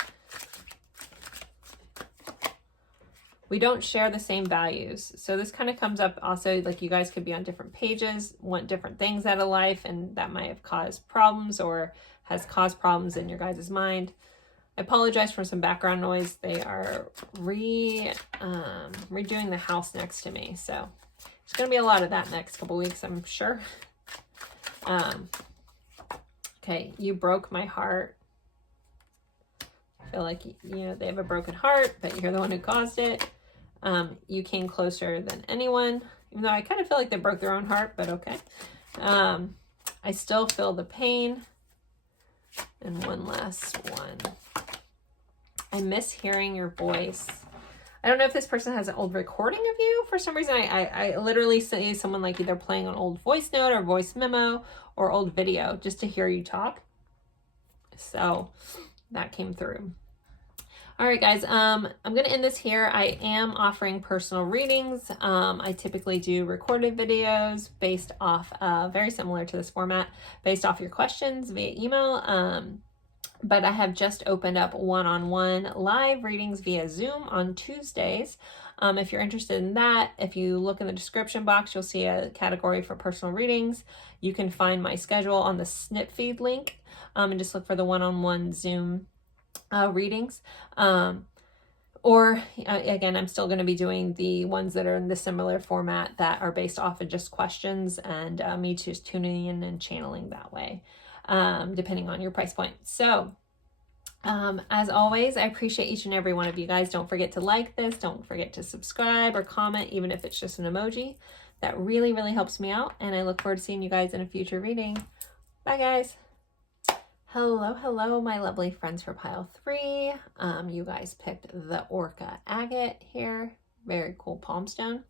We don't share the same values. So this kind of comes up also, like you guys could be on different pages, want different things out of life, and that might have caused problems or has caused problems in your guys' mind. I apologize for some background noise. They are redoing the house next to me. So there's going to be a lot of that next couple weeks, I'm sure. Okay, you broke my heart. I feel like, you know, they have a broken heart, but you're the one who caused it. You came closer than anyone, even though I kind of feel like they broke their own heart, but okay. I still feel the pain. And one last one. I miss hearing your voice. I don't know if this person has an old recording of you. For some reason, I literally see someone like either playing an old voice note or voice memo or old video just to hear you talk. So that came through. All right, guys, I'm going to end this here. I am offering personal readings. I typically do recorded videos based off, very similar to this format, based off your questions via email. But I have just opened up one-on-one live readings via Zoom on Tuesdays. If you're interested in that, if you look in the description box, you'll see a category for personal readings. You can find my schedule on the snip feed link, and just look for the one-on-one Zoom readings. Or again, I'm still going to be doing the ones that are in the similar format that are based off of just questions and me just tuning in and channeling that way, depending on your price point. So as always, I appreciate each and every one of you guys. Don't forget to like this. Don't forget to subscribe or comment, even if it's just an emoji. That really, really helps me out. And I look forward to seeing you guys in a future reading. Bye, guys. Hello, hello, my lovely friends for pile 3. You guys picked the Orca Agate here. Very cool palm stone.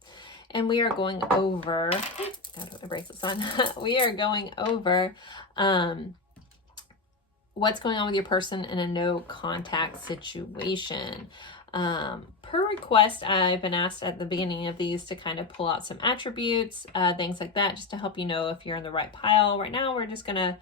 And we are going over, gotta put the bracelets on. We are going over what's going on with your person in a no contact situation. Per request, I've been asked at the beginning of these to kind of pull out some attributes, things like that, just to help you know if you're in the right pile. Right now, we're just gonna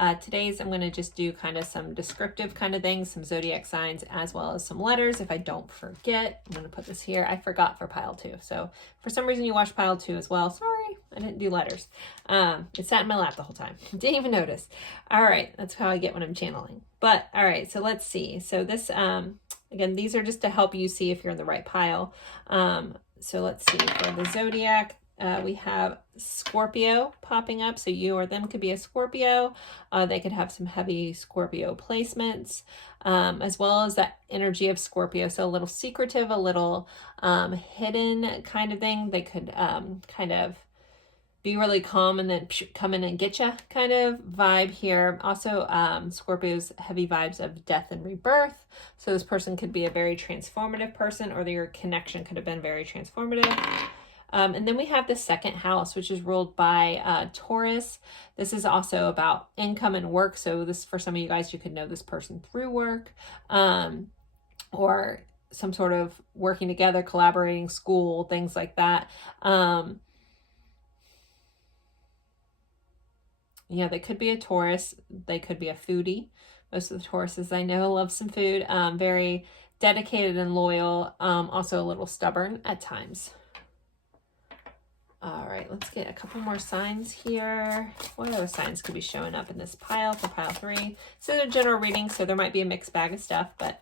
I'm going to just do kind of some descriptive kind of things, some zodiac signs, as well as some letters. If I don't forget, I'm going to put this here. I forgot for pile 2. So for some reason you watched pile 2 as well. Sorry, I didn't do letters. It sat in my lap the whole time. Didn't even notice. All right. That's how I get when I'm channeling. But all right. So let's see. So this, again, these are just to help you see if you're in the right pile. So let's see for the zodiac. We have Scorpio popping up. So you or them could be a Scorpio. They could have some heavy Scorpio placements, as well as that energy of Scorpio. So a little secretive, a little hidden kind of thing. They could kind of be really calm and then come in and get you kind of vibe here. Also, Scorpio's heavy vibes of death and rebirth. So this person could be a very transformative person, or your connection could have been very transformative. And then we have the second house, which is ruled by Taurus. This is also about income and work. So this, for some of you guys, you could know this person through work, or some sort of working together, collaborating, school, things like that. Yeah, they could be a Taurus. They could be a foodie. Most of the Tauruses I know love some food. Very dedicated and loyal. Also a little stubborn at times. All right, let's get a couple more signs here. What other signs could be showing up in this pile for pile 3? So they're general readings, so there might be a mixed bag of stuff, but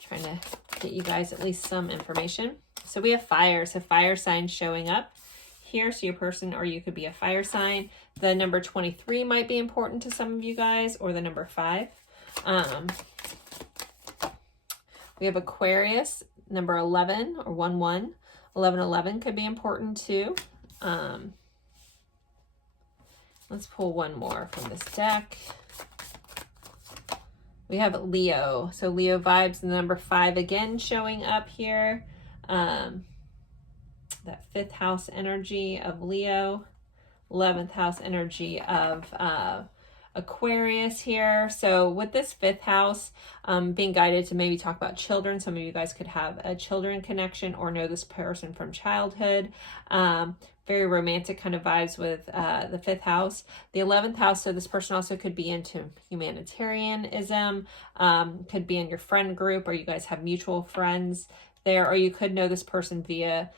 trying to get you guys at least some information. So we have fire. So fire signs showing up here. So your person, or you could be a fire sign. The number 23 might be important to some of you guys, or the number 5. We have Aquarius, number 11 or 11. 1111 could be important too. Let's pull one more from this deck. We have Leo. So Leo vibes, and the number 5 again showing up here. That 5th house energy of Leo. 11th house energy of Aquarius here. So with this 5th house, being guided to maybe talk about children. Some of you guys could have a children connection or know this person from childhood. Very romantic kind of vibes with the 5th house. The 11th house, so this person also could be into humanitarianism, could be in your friend group, or you guys have mutual friends there, or you could know this person via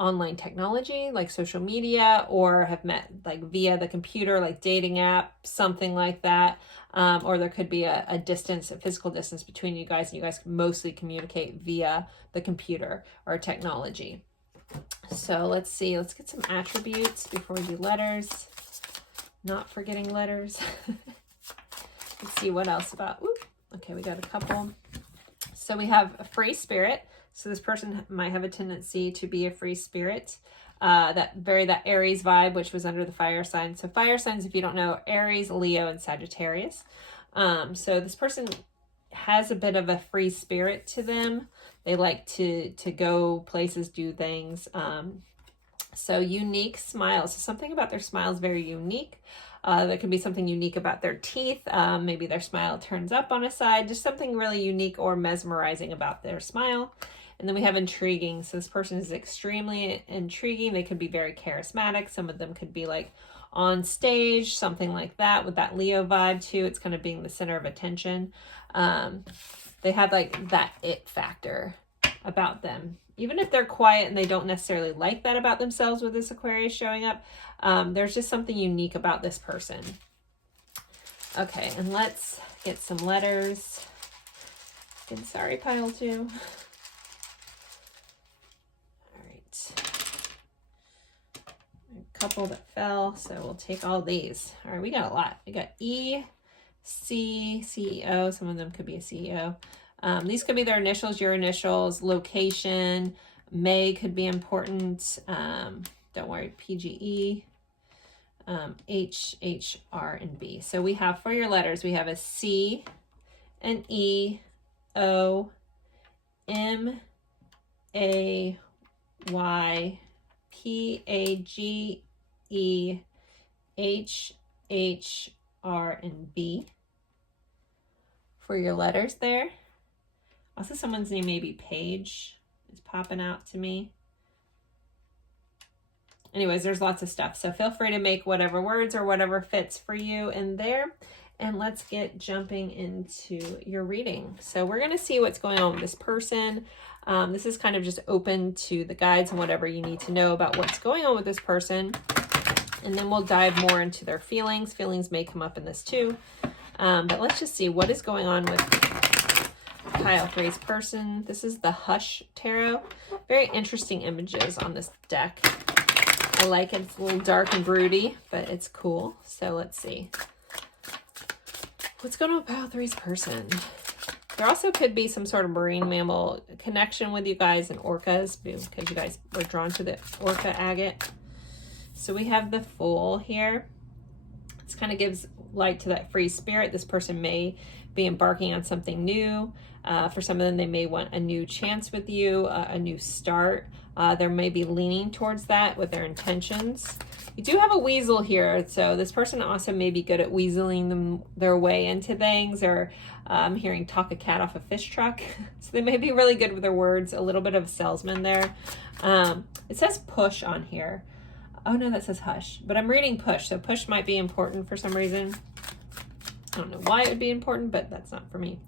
online technology like social media, or have met like via the computer, like dating app, something like that. Or there could be a distance, a physical distance between you guys, and you guys can mostly communicate via the computer or technology. So let's see, let's get some attributes before we do letters. Not forgetting letters. Let's see what else about, okay, we got a couple. So we have a free spirit. So this person might have a tendency to be a free spirit. That Aries vibe, which was under the fire sign. So fire signs, if you don't know, Aries, Leo, and Sagittarius. So this person has a bit of a free spirit to them. They like to go places, do things. So unique smiles. So something about their smile is very unique. There could be something unique about their teeth. Maybe their smile turns up on a side. Just something really unique or mesmerizing about their smile. And then we have intriguing. So this person is extremely intriguing. They could be very charismatic. Some of them could be like on stage, something like that, with that Leo vibe too. It's kind of being the center of attention. They have like that it factor about them. Even if they're quiet and they don't necessarily like that about themselves with this Aquarius showing up, there's just something unique about this person. Okay, and let's get some letters. And sorry, pile 2. All right. A couple that fell, so we'll take all these. All right, we got a lot. We got E, C, CEO. Some of them could be a CEO. These could be their initials, your initials, location. May could be important. Don't worry, PGE, H, H, R, and B. So we have, for your letters, we have a C, an E, O, M, A, Y, P, A, G, E, H, H, R, and B. For your letters there. Also, someone's name, maybe Paige, is popping out to me. Anyways, there's lots of stuff. So feel free to make whatever words or whatever fits for you in there. And let's get jumping into your reading. So we're going to see what's going on with this person. This is kind of just open to the guides and whatever you need to know about what's going on with this person. And then we'll dive more into their feelings. Feelings may come up in this too. But let's just see what is going on with pile 3's person. This is the Hush Tarot. Very interesting images on this deck. I like it. It's a little dark and broody, but it's cool. So let's see. What's going on with pile 3's person? There also could be some sort of marine mammal connection with you guys and orcas, because you guys were drawn to the orca agate. So we have the Fool here. This kind of gives light to that free spirit. This person may be embarking on something new. For some of them, they may want a new chance with you, a new start. There may be leaning towards that with their intentions. You do have a weasel here, so this person also may be good at weaseling their way into things, or I'm hearing talk a cat off a fish truck. So they may be really good with their words, a little bit of a salesman there. It says push on here. Oh no, that says hush, but I'm reading push, so push might be important for some reason. I don't know why it would be important, but that's not for me.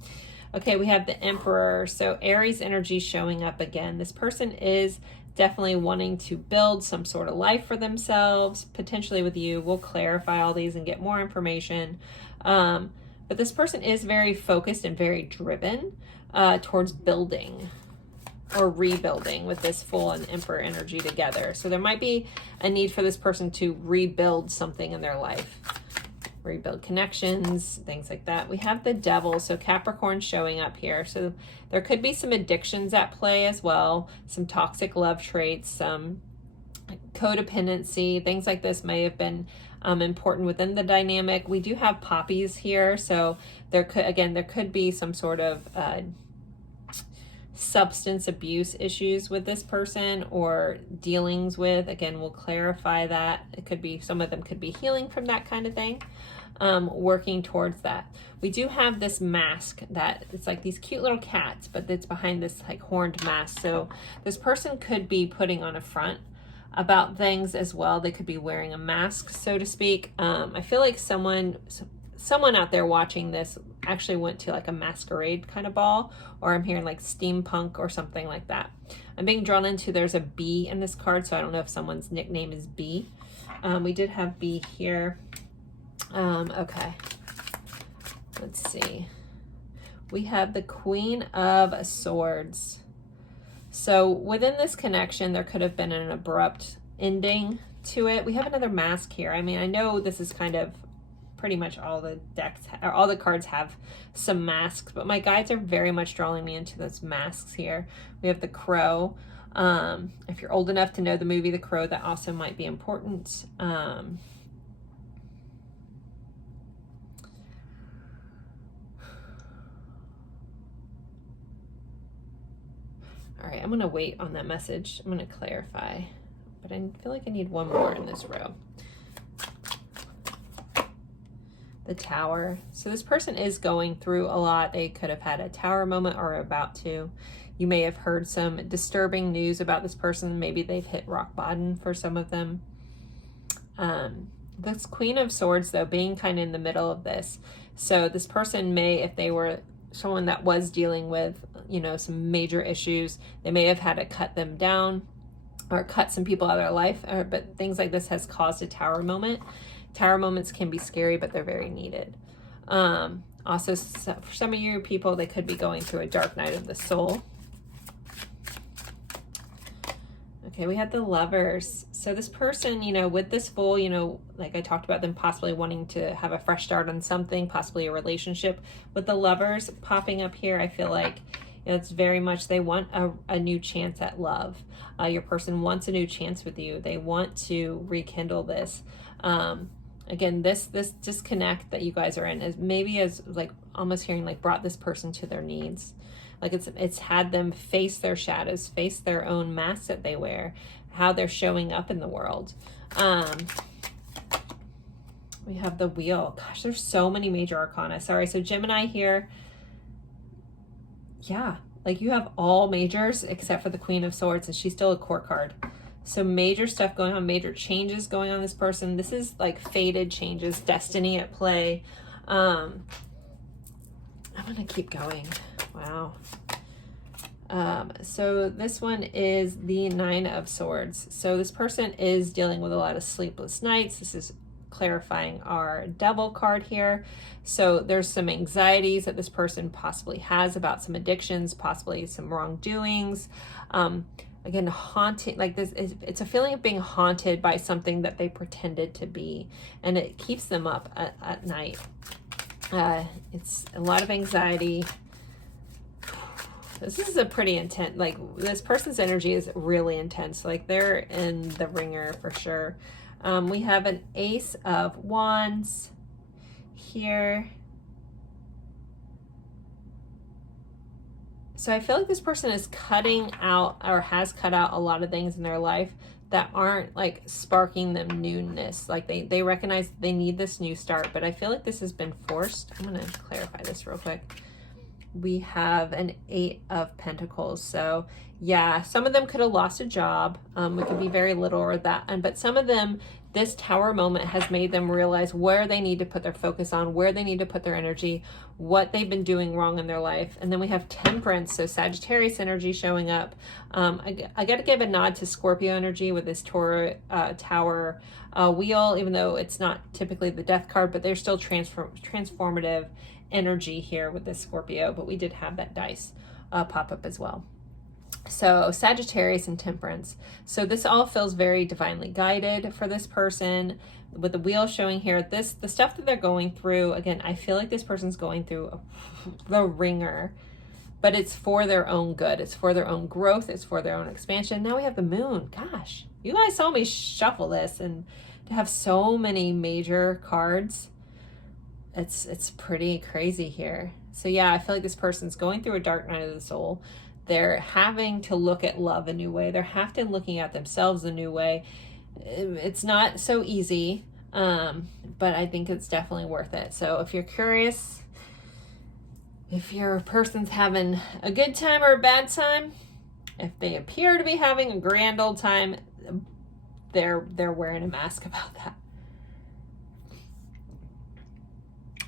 Okay, we have the Emperor. So Aries energy showing up again. This person is definitely wanting to build some sort of life for themselves, potentially with you. We'll clarify all these and get more information. But this person is very focused and very driven towards building or rebuilding with this Fool and Emperor energy together. So there might be a need for this person to rebuild something in their life. Rebuild connections, things like that. We have the Devil, so Capricorn showing up here. So there could be some addictions at play as well, some toxic love traits, some codependency, things like this may have been important within the dynamic. We do have poppies here, so there could be some sort of substance abuse issues with this person or dealings with. Again, we'll clarify that. It could be, some of them could be healing from that kind of thing, working towards that. We do have this mask that it's like these cute little cats, but it's behind this like horned mask. So this person could be putting on a front about things as well. They could be wearing a mask, so to speak. I feel like someone out there watching this actually went to like a masquerade kind of ball, or I'm hearing like steampunk or something like that. I'm being drawn into, there's a bee in this card, so I don't know if someone's nickname is Bee. We did have Bee here. Okay, let's see. We have the Queen of Swords. So within this connection, there could have been an abrupt ending to it. We have another mask here. I mean, I know this is kind of pretty much all the decks, or all the cards have some masks, but my guides are very much drawing me into those masks here. We have the Crow. If you're old enough to know the movie The Crow, that also might be important. All right, I'm going to wait on that message. I'm going to clarify, but I feel like I need one more in this row. The Tower. So this person is going through a lot. They could have had a Tower moment or are about to. You may have heard some disturbing news about this person. Maybe they've hit rock bottom for some of them. This Queen of Swords, though, being kind of in the middle of this. So this person may, if they were someone that was dealing with, you know, some major issues, they may have had to cut them down or cut some people out of their life. But things like this has caused a Tower moment. Tower moments can be scary, but they're very needed. Also, for some of you people, they could be going through a dark night of the soul. Okay, we had the Lovers. So this person, you know, with this Fool, you know, like I talked about them possibly wanting to have a fresh start on something, possibly a relationship. With the Lovers popping up here, I feel like, you know, it's very much they want a new chance at love. Your person wants a new chance with you. They want to rekindle this. Again, this disconnect that you guys are in is maybe as like almost hearing like brought this person to their needs. Like it's had them face their shadows, face their own masks that they wear, how they're showing up in the world. We have the Wheel. Gosh, there's so many major arcana. Sorry, so Gemini here. Yeah, like you have all majors except for the Queen of Swords, and she's still a court card. So major stuff going on, major changes going on this person. This is like fated changes, destiny at play. I'm gonna keep going. Wow. So this one is the Nine of Swords. So this person is dealing with a lot of sleepless nights. This is clarifying our Devil card here. So there's some anxieties that this person possibly has about some addictions, possibly some wrongdoings. Again, haunting, like this is, it's a feeling of being haunted by something that they pretended to be, and it keeps them up at night. It's a lot of anxiety. This is a pretty intense, like this person's energy is really intense. Like they're in the ringer for sure. We have an Ace of Wands here. So I feel like this person is cutting out or has cut out a lot of things in their life that aren't like sparking them newness. Like they recognize they need this new start, but I feel like this has been forced. I'm going to clarify this real quick. We have an Eight of Pentacles. So yeah, some of them could have lost a job. It could be very little or that. But some of them, this Tower moment has made them realize where they need to put their focus on, where they need to put their energy, what they've been doing wrong in their life. And then we have Temperance, so Sagittarius energy showing up. I got to give a nod to Scorpio energy with this Tower wheel, even though it's not typically the death card, but there's still transformative energy here with this Scorpio. But we did have that dice pop up as well. So Sagittarius and Temperance. So this all feels very divinely guided for this person. With the wheel showing here, the stuff that they're going through, again, I feel like this person's going through the ringer, but it's for their own good. It's for their own growth. It's for their own expansion. Now we have the Moon. Gosh, you guys saw me shuffle this, and to have so many major cards, it's pretty crazy here. So yeah, I feel like this person's going through a dark night of the soul. They're having to look at love a new way. They're having to looking at themselves a new way. It's not so easy, but I think it's definitely worth it. So if you're curious, if your person's having a good time or a bad time, if they appear to be having a grand old time, they're wearing a mask about that.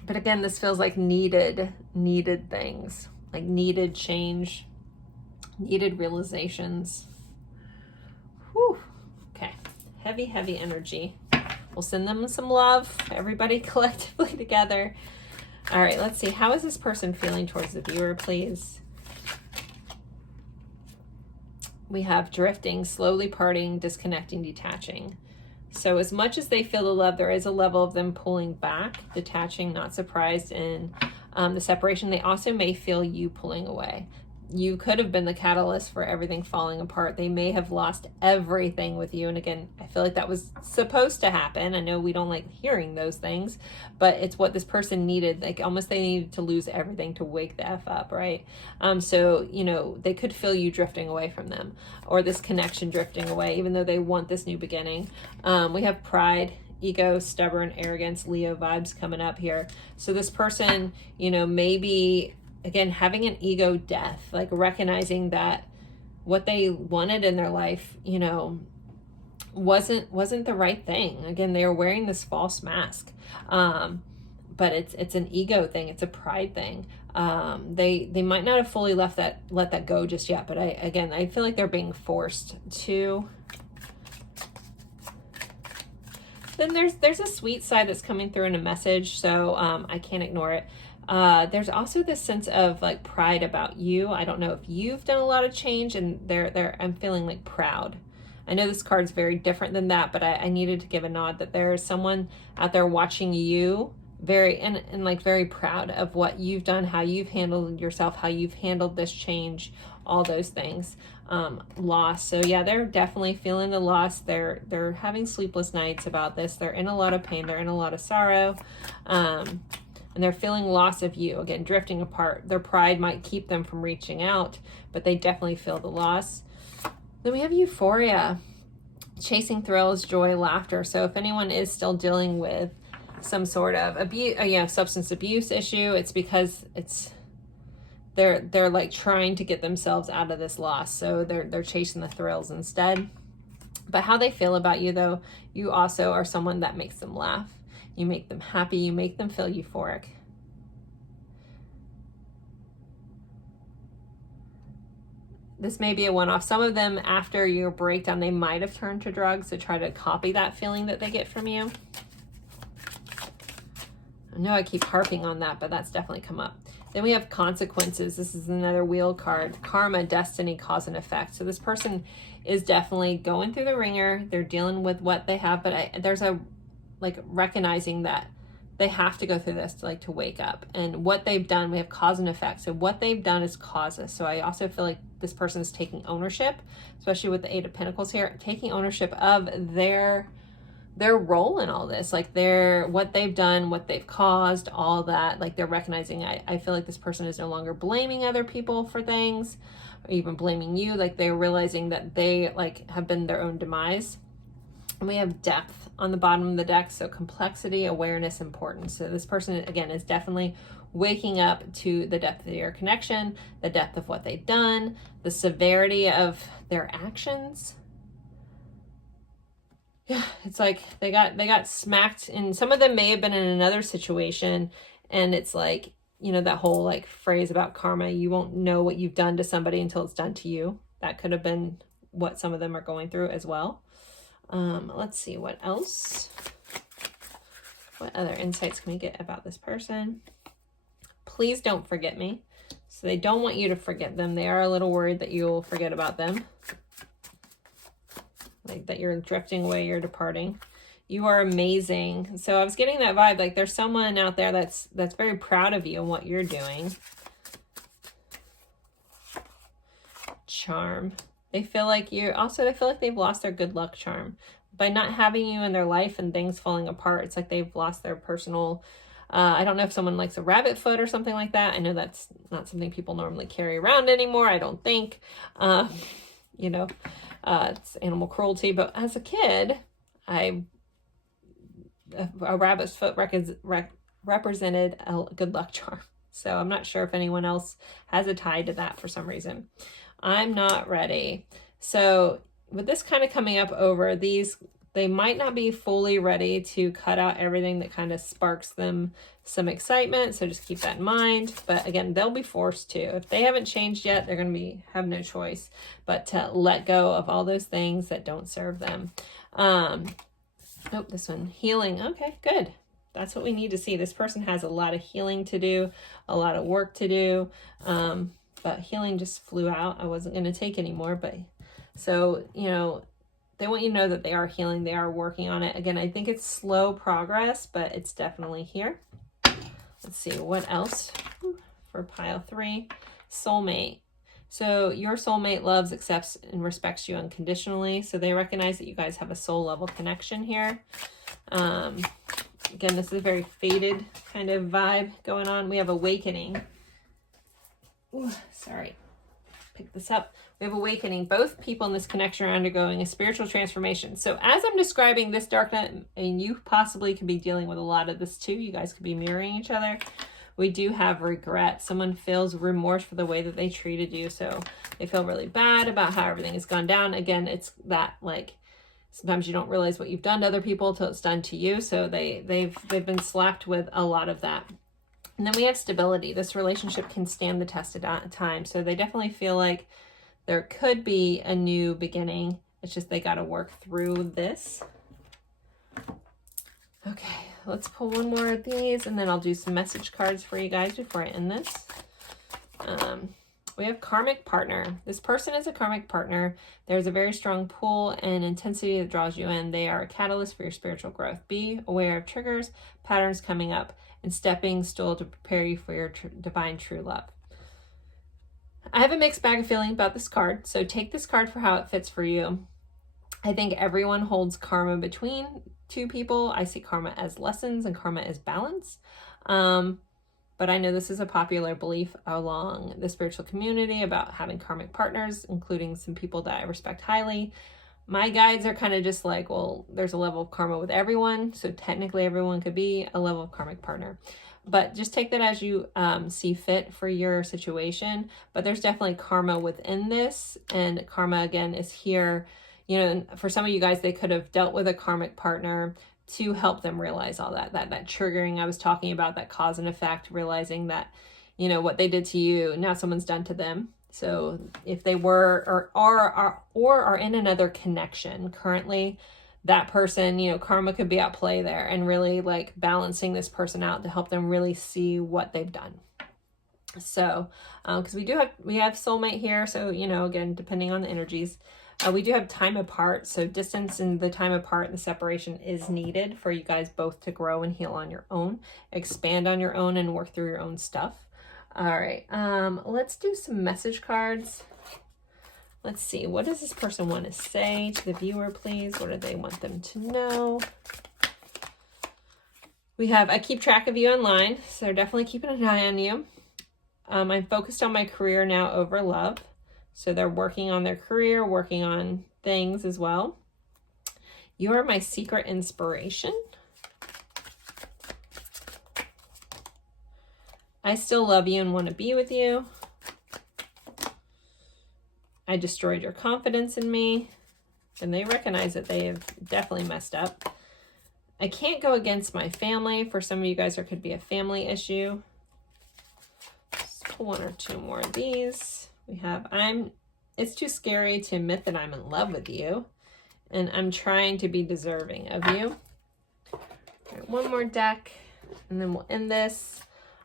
But again, this feels like needed things, like needed change, needed realizations. Whew. Okay, heavy energy. We'll send them some love, everybody collectively together. All right, let's see. How is this person feeling towards the viewer, please? We have drifting, slowly parting, disconnecting, detaching. So as much as they feel the love, there is a level of them pulling back, detaching, not surprised in the separation. They also may feel you pulling away. you could have been the catalyst for everything falling apart. They may have lost everything with you. And again, I feel like that was supposed to happen. I know we don't like hearing those things, but it's what this person needed. Like almost they needed to lose everything to wake the F up, right? So, you know, they could feel you drifting away from them, or this connection drifting away, even though they want this new beginning. We have pride, ego, stubborn, arrogance, Leo vibes coming up here. So this person, you know, maybe, again, having an ego death, like recognizing that what they wanted in their life, you know, wasn't the right thing. Again, they are wearing this false mask. But it's an ego thing. It's a pride thing. They might not have fully let that go just yet, but I feel like they're being forced to. Then there's a sweet side that's coming through in a message, so I can't ignore it. There's also this sense of like pride about you. I don't know if you've done a lot of change, and I'm feeling like proud. I know this card's very different than that, but I needed to give a nod that there's someone out there watching you and like very proud of what you've done, how you've handled yourself, how you've handled this change, all those things. Loss. So yeah, they're definitely feeling the loss. They're having sleepless nights about this. They're in a lot of pain. They're in a lot of sorrow. And they're feeling loss of you, again, drifting apart. Their pride might keep them from reaching out, but they definitely feel the loss. Then we have euphoria, chasing thrills, joy, laughter. So if anyone is still dealing with some sort of substance abuse issue, it's because they're like trying to get themselves out of this loss. So they're chasing the thrills instead. But how they feel about you, though, you also are someone that makes them laugh. You make them happy. You make them feel euphoric. This may be a one-off. Some of them, after your breakdown, they might have turned to drugs to try to copy that feeling that they get from you. I know I keep harping on that, but that's definitely come up. Then we have consequences. This is another wheel card. Karma, destiny, cause and effect. So this person is definitely going through the ringer. They're dealing with what they have, but there's a like recognizing that they have to go through this to wake up. And what they've done, we have cause and effect. So what they've done is causes. So I also feel like this person is taking ownership, especially with the Eight of Pentacles here, taking ownership of their role in all this, like what they've done, what they've caused, all that. Like they're recognizing, I feel like this person is no longer blaming other people for things, or even blaming you. Like they're realizing that they like have been their own demise. And we have depth on the bottom of the deck. So complexity, awareness, importance. So this person, again, is definitely waking up to the depth of your connection, the depth of what they've done, the severity of their actions. Yeah, it's like they got smacked, and some of them may have been in another situation, and it's like, you know, that whole like phrase about karma, you won't know what you've done to somebody until it's done to you. That could have been what some of them are going through as well. Let's see what else. What other insights can we get about this person? Please don't forget me. So they don't want you to forget them. They are a little worried that you'll forget about them. Like that you're drifting away, you're departing. You are amazing. So I was getting that vibe, like there's someone out there that's very proud of you and what you're doing. Charm. They feel like they feel like they've lost their good luck charm. By not having you in their life and things falling apart, it's like they've lost their personal, I don't know if someone likes a rabbit foot or something like that. I know that's not something people normally carry around anymore, I don't think. You know, it's animal cruelty, but as a kid, a rabbit's foot represented a good luck charm. So I'm not sure if anyone else has a tie to that for some reason. I'm not ready. So with this kind of coming up over these, they might not be fully ready to cut out everything that kind of sparks them some excitement. So just keep that in mind. But again, they'll be forced to. If they haven't changed yet, they're going to have no choice but to let go of all those things that don't serve them. Oh, this one, healing. Okay, good. That's what we need to see. This person has a lot of healing to do, a lot of work to do. But healing just flew out. I wasn't going to take anymore. But so, you know, they want you to know that they are healing. They are working on it. Again, I think it's slow progress, but it's definitely here. Let's see what else for pile 3. Soulmate. So your soulmate loves, accepts, and respects you unconditionally. So they recognize that you guys have a soul level connection here. Again, this is a very faded kind of vibe going on. We have awakening. Ooh, sorry. Pick this up. We have awakening. Both people in this connection are undergoing a spiritual transformation. So as I'm describing this dark night, and you possibly could be dealing with a lot of this too. You guys could be mirroring each other. We do have regret. Someone feels remorse for the way that they treated you. So they feel really bad about how everything has gone down. Again, it's that like, sometimes you don't realize what you've done to other people till it's done to you. So they've been slapped with a lot of that. And then we have stability. This relationship can stand the test of time. So they definitely feel like there could be a new beginning. It's just they got to work through this. Okay, let's pull one more of these, and then I'll do some message cards for you guys before I end this. We have karmic partner. This person is a karmic partner. There's a very strong pull and intensity that draws you in. They are a catalyst for your spiritual growth. Be aware of triggers, patterns coming up, and stepping stool to prepare you for your divine true love. I have a mixed bag of feeling about this card, so take this card for how it fits for you. I think everyone holds karma between two people. I see karma as lessons and karma as balance. But I know this is a popular belief along the spiritual community about having karmic partners, including some people that I respect highly. My guides are kind of just like, well, there's a level of karma with everyone. So technically everyone could be a level of karmic partner. But just take that as you see fit for your situation. But there's definitely karma within this. And karma, again, is here. You know, for some of you guys, they could have dealt with a karmic partner to help them realize all that triggering I was talking about, that cause and effect, realizing that, you know, what they did to you, now someone's done to them. So if they were or are in another connection currently, that person, you know, karma could be at play there and really like balancing this person out to help them really see what they've done. So, because we have soulmate here. So, you know, again, depending on the energies, we do have time apart. So distance and the time apart and the separation is needed for you guys both to grow and heal on your own, expand on your own, and work through your own stuff. All right. Let's do some message cards. Let's see. What does this person want to say to the viewer, please? What do they want them to know? We have, I keep track of you online, so definitely keeping an eye on you. I'm focused on my career now over love. So they're working on their career, working on things as well. You are my secret inspiration. I still love you and want to be with you. I destroyed your confidence in me. And they recognize that they have definitely messed up. I can't go against my family. For some of you guys, there could be a family issue. Let's pull one or two more of these. We have, it's too scary to admit that I'm in love with you, and I'm trying to be deserving of you. All right, one more deck, and then we'll end this.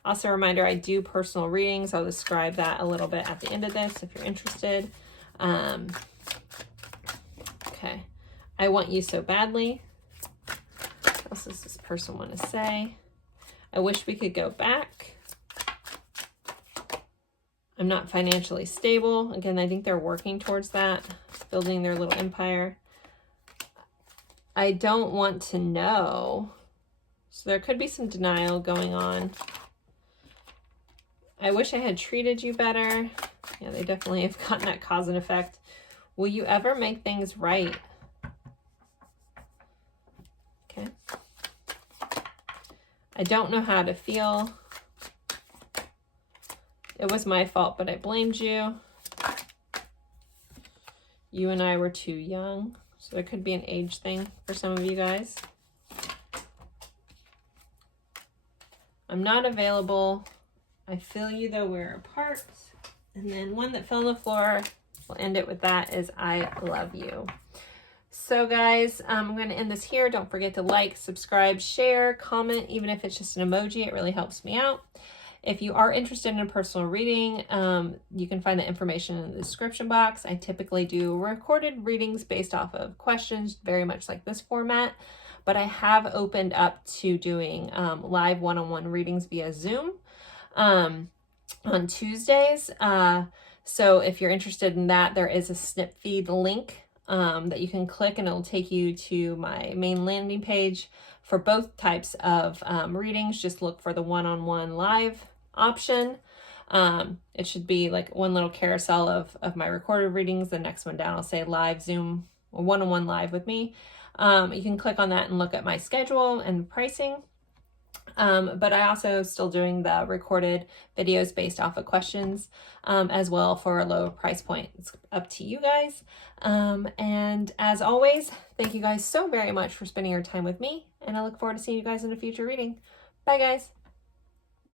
Also a reminder, I do personal readings. I'll describe that a little bit at the end of this if you're interested. Okay. I want you so badly. What else does this person want to say? I wish we could go back. I'm not financially stable. Again, I think they're working towards that, building their little empire. I don't want to know. So there could be some denial going on. I wish I had treated you better. Yeah, they definitely have gotten that cause and effect. Will you ever make things right? Okay. I don't know how to feel. It was my fault, but I blamed you. You and I were too young. So there could be an age thing for some of you guys. I'm not available. I feel you though we're apart. And then one that fell on the floor, we'll end it with that, is I love you. So guys, I'm going to end this here. Don't forget to like, subscribe, share, comment, even if it's just an emoji. It really helps me out. If you are interested in a personal reading, you can find the information in the description box. I typically do recorded readings based off of questions, very much like this format. But I have opened up to doing live one-on-one readings via Zoom on Tuesdays. So if you're interested in that, there is a snip feed link that you can click, and it'll take you to my main landing page for both types of readings. Just look for the one-on-one live option. It should be like one little carousel of my recorded readings. The next one down, I'll say live Zoom or one-on-one live with me. You can click on that and look at my schedule and pricing. But I also still doing the recorded videos based off of questions as well for a low price point. It's up to you guys. And as always, thank you guys so very much for spending your time with me, and I look forward to seeing you guys in a future reading. Bye guys.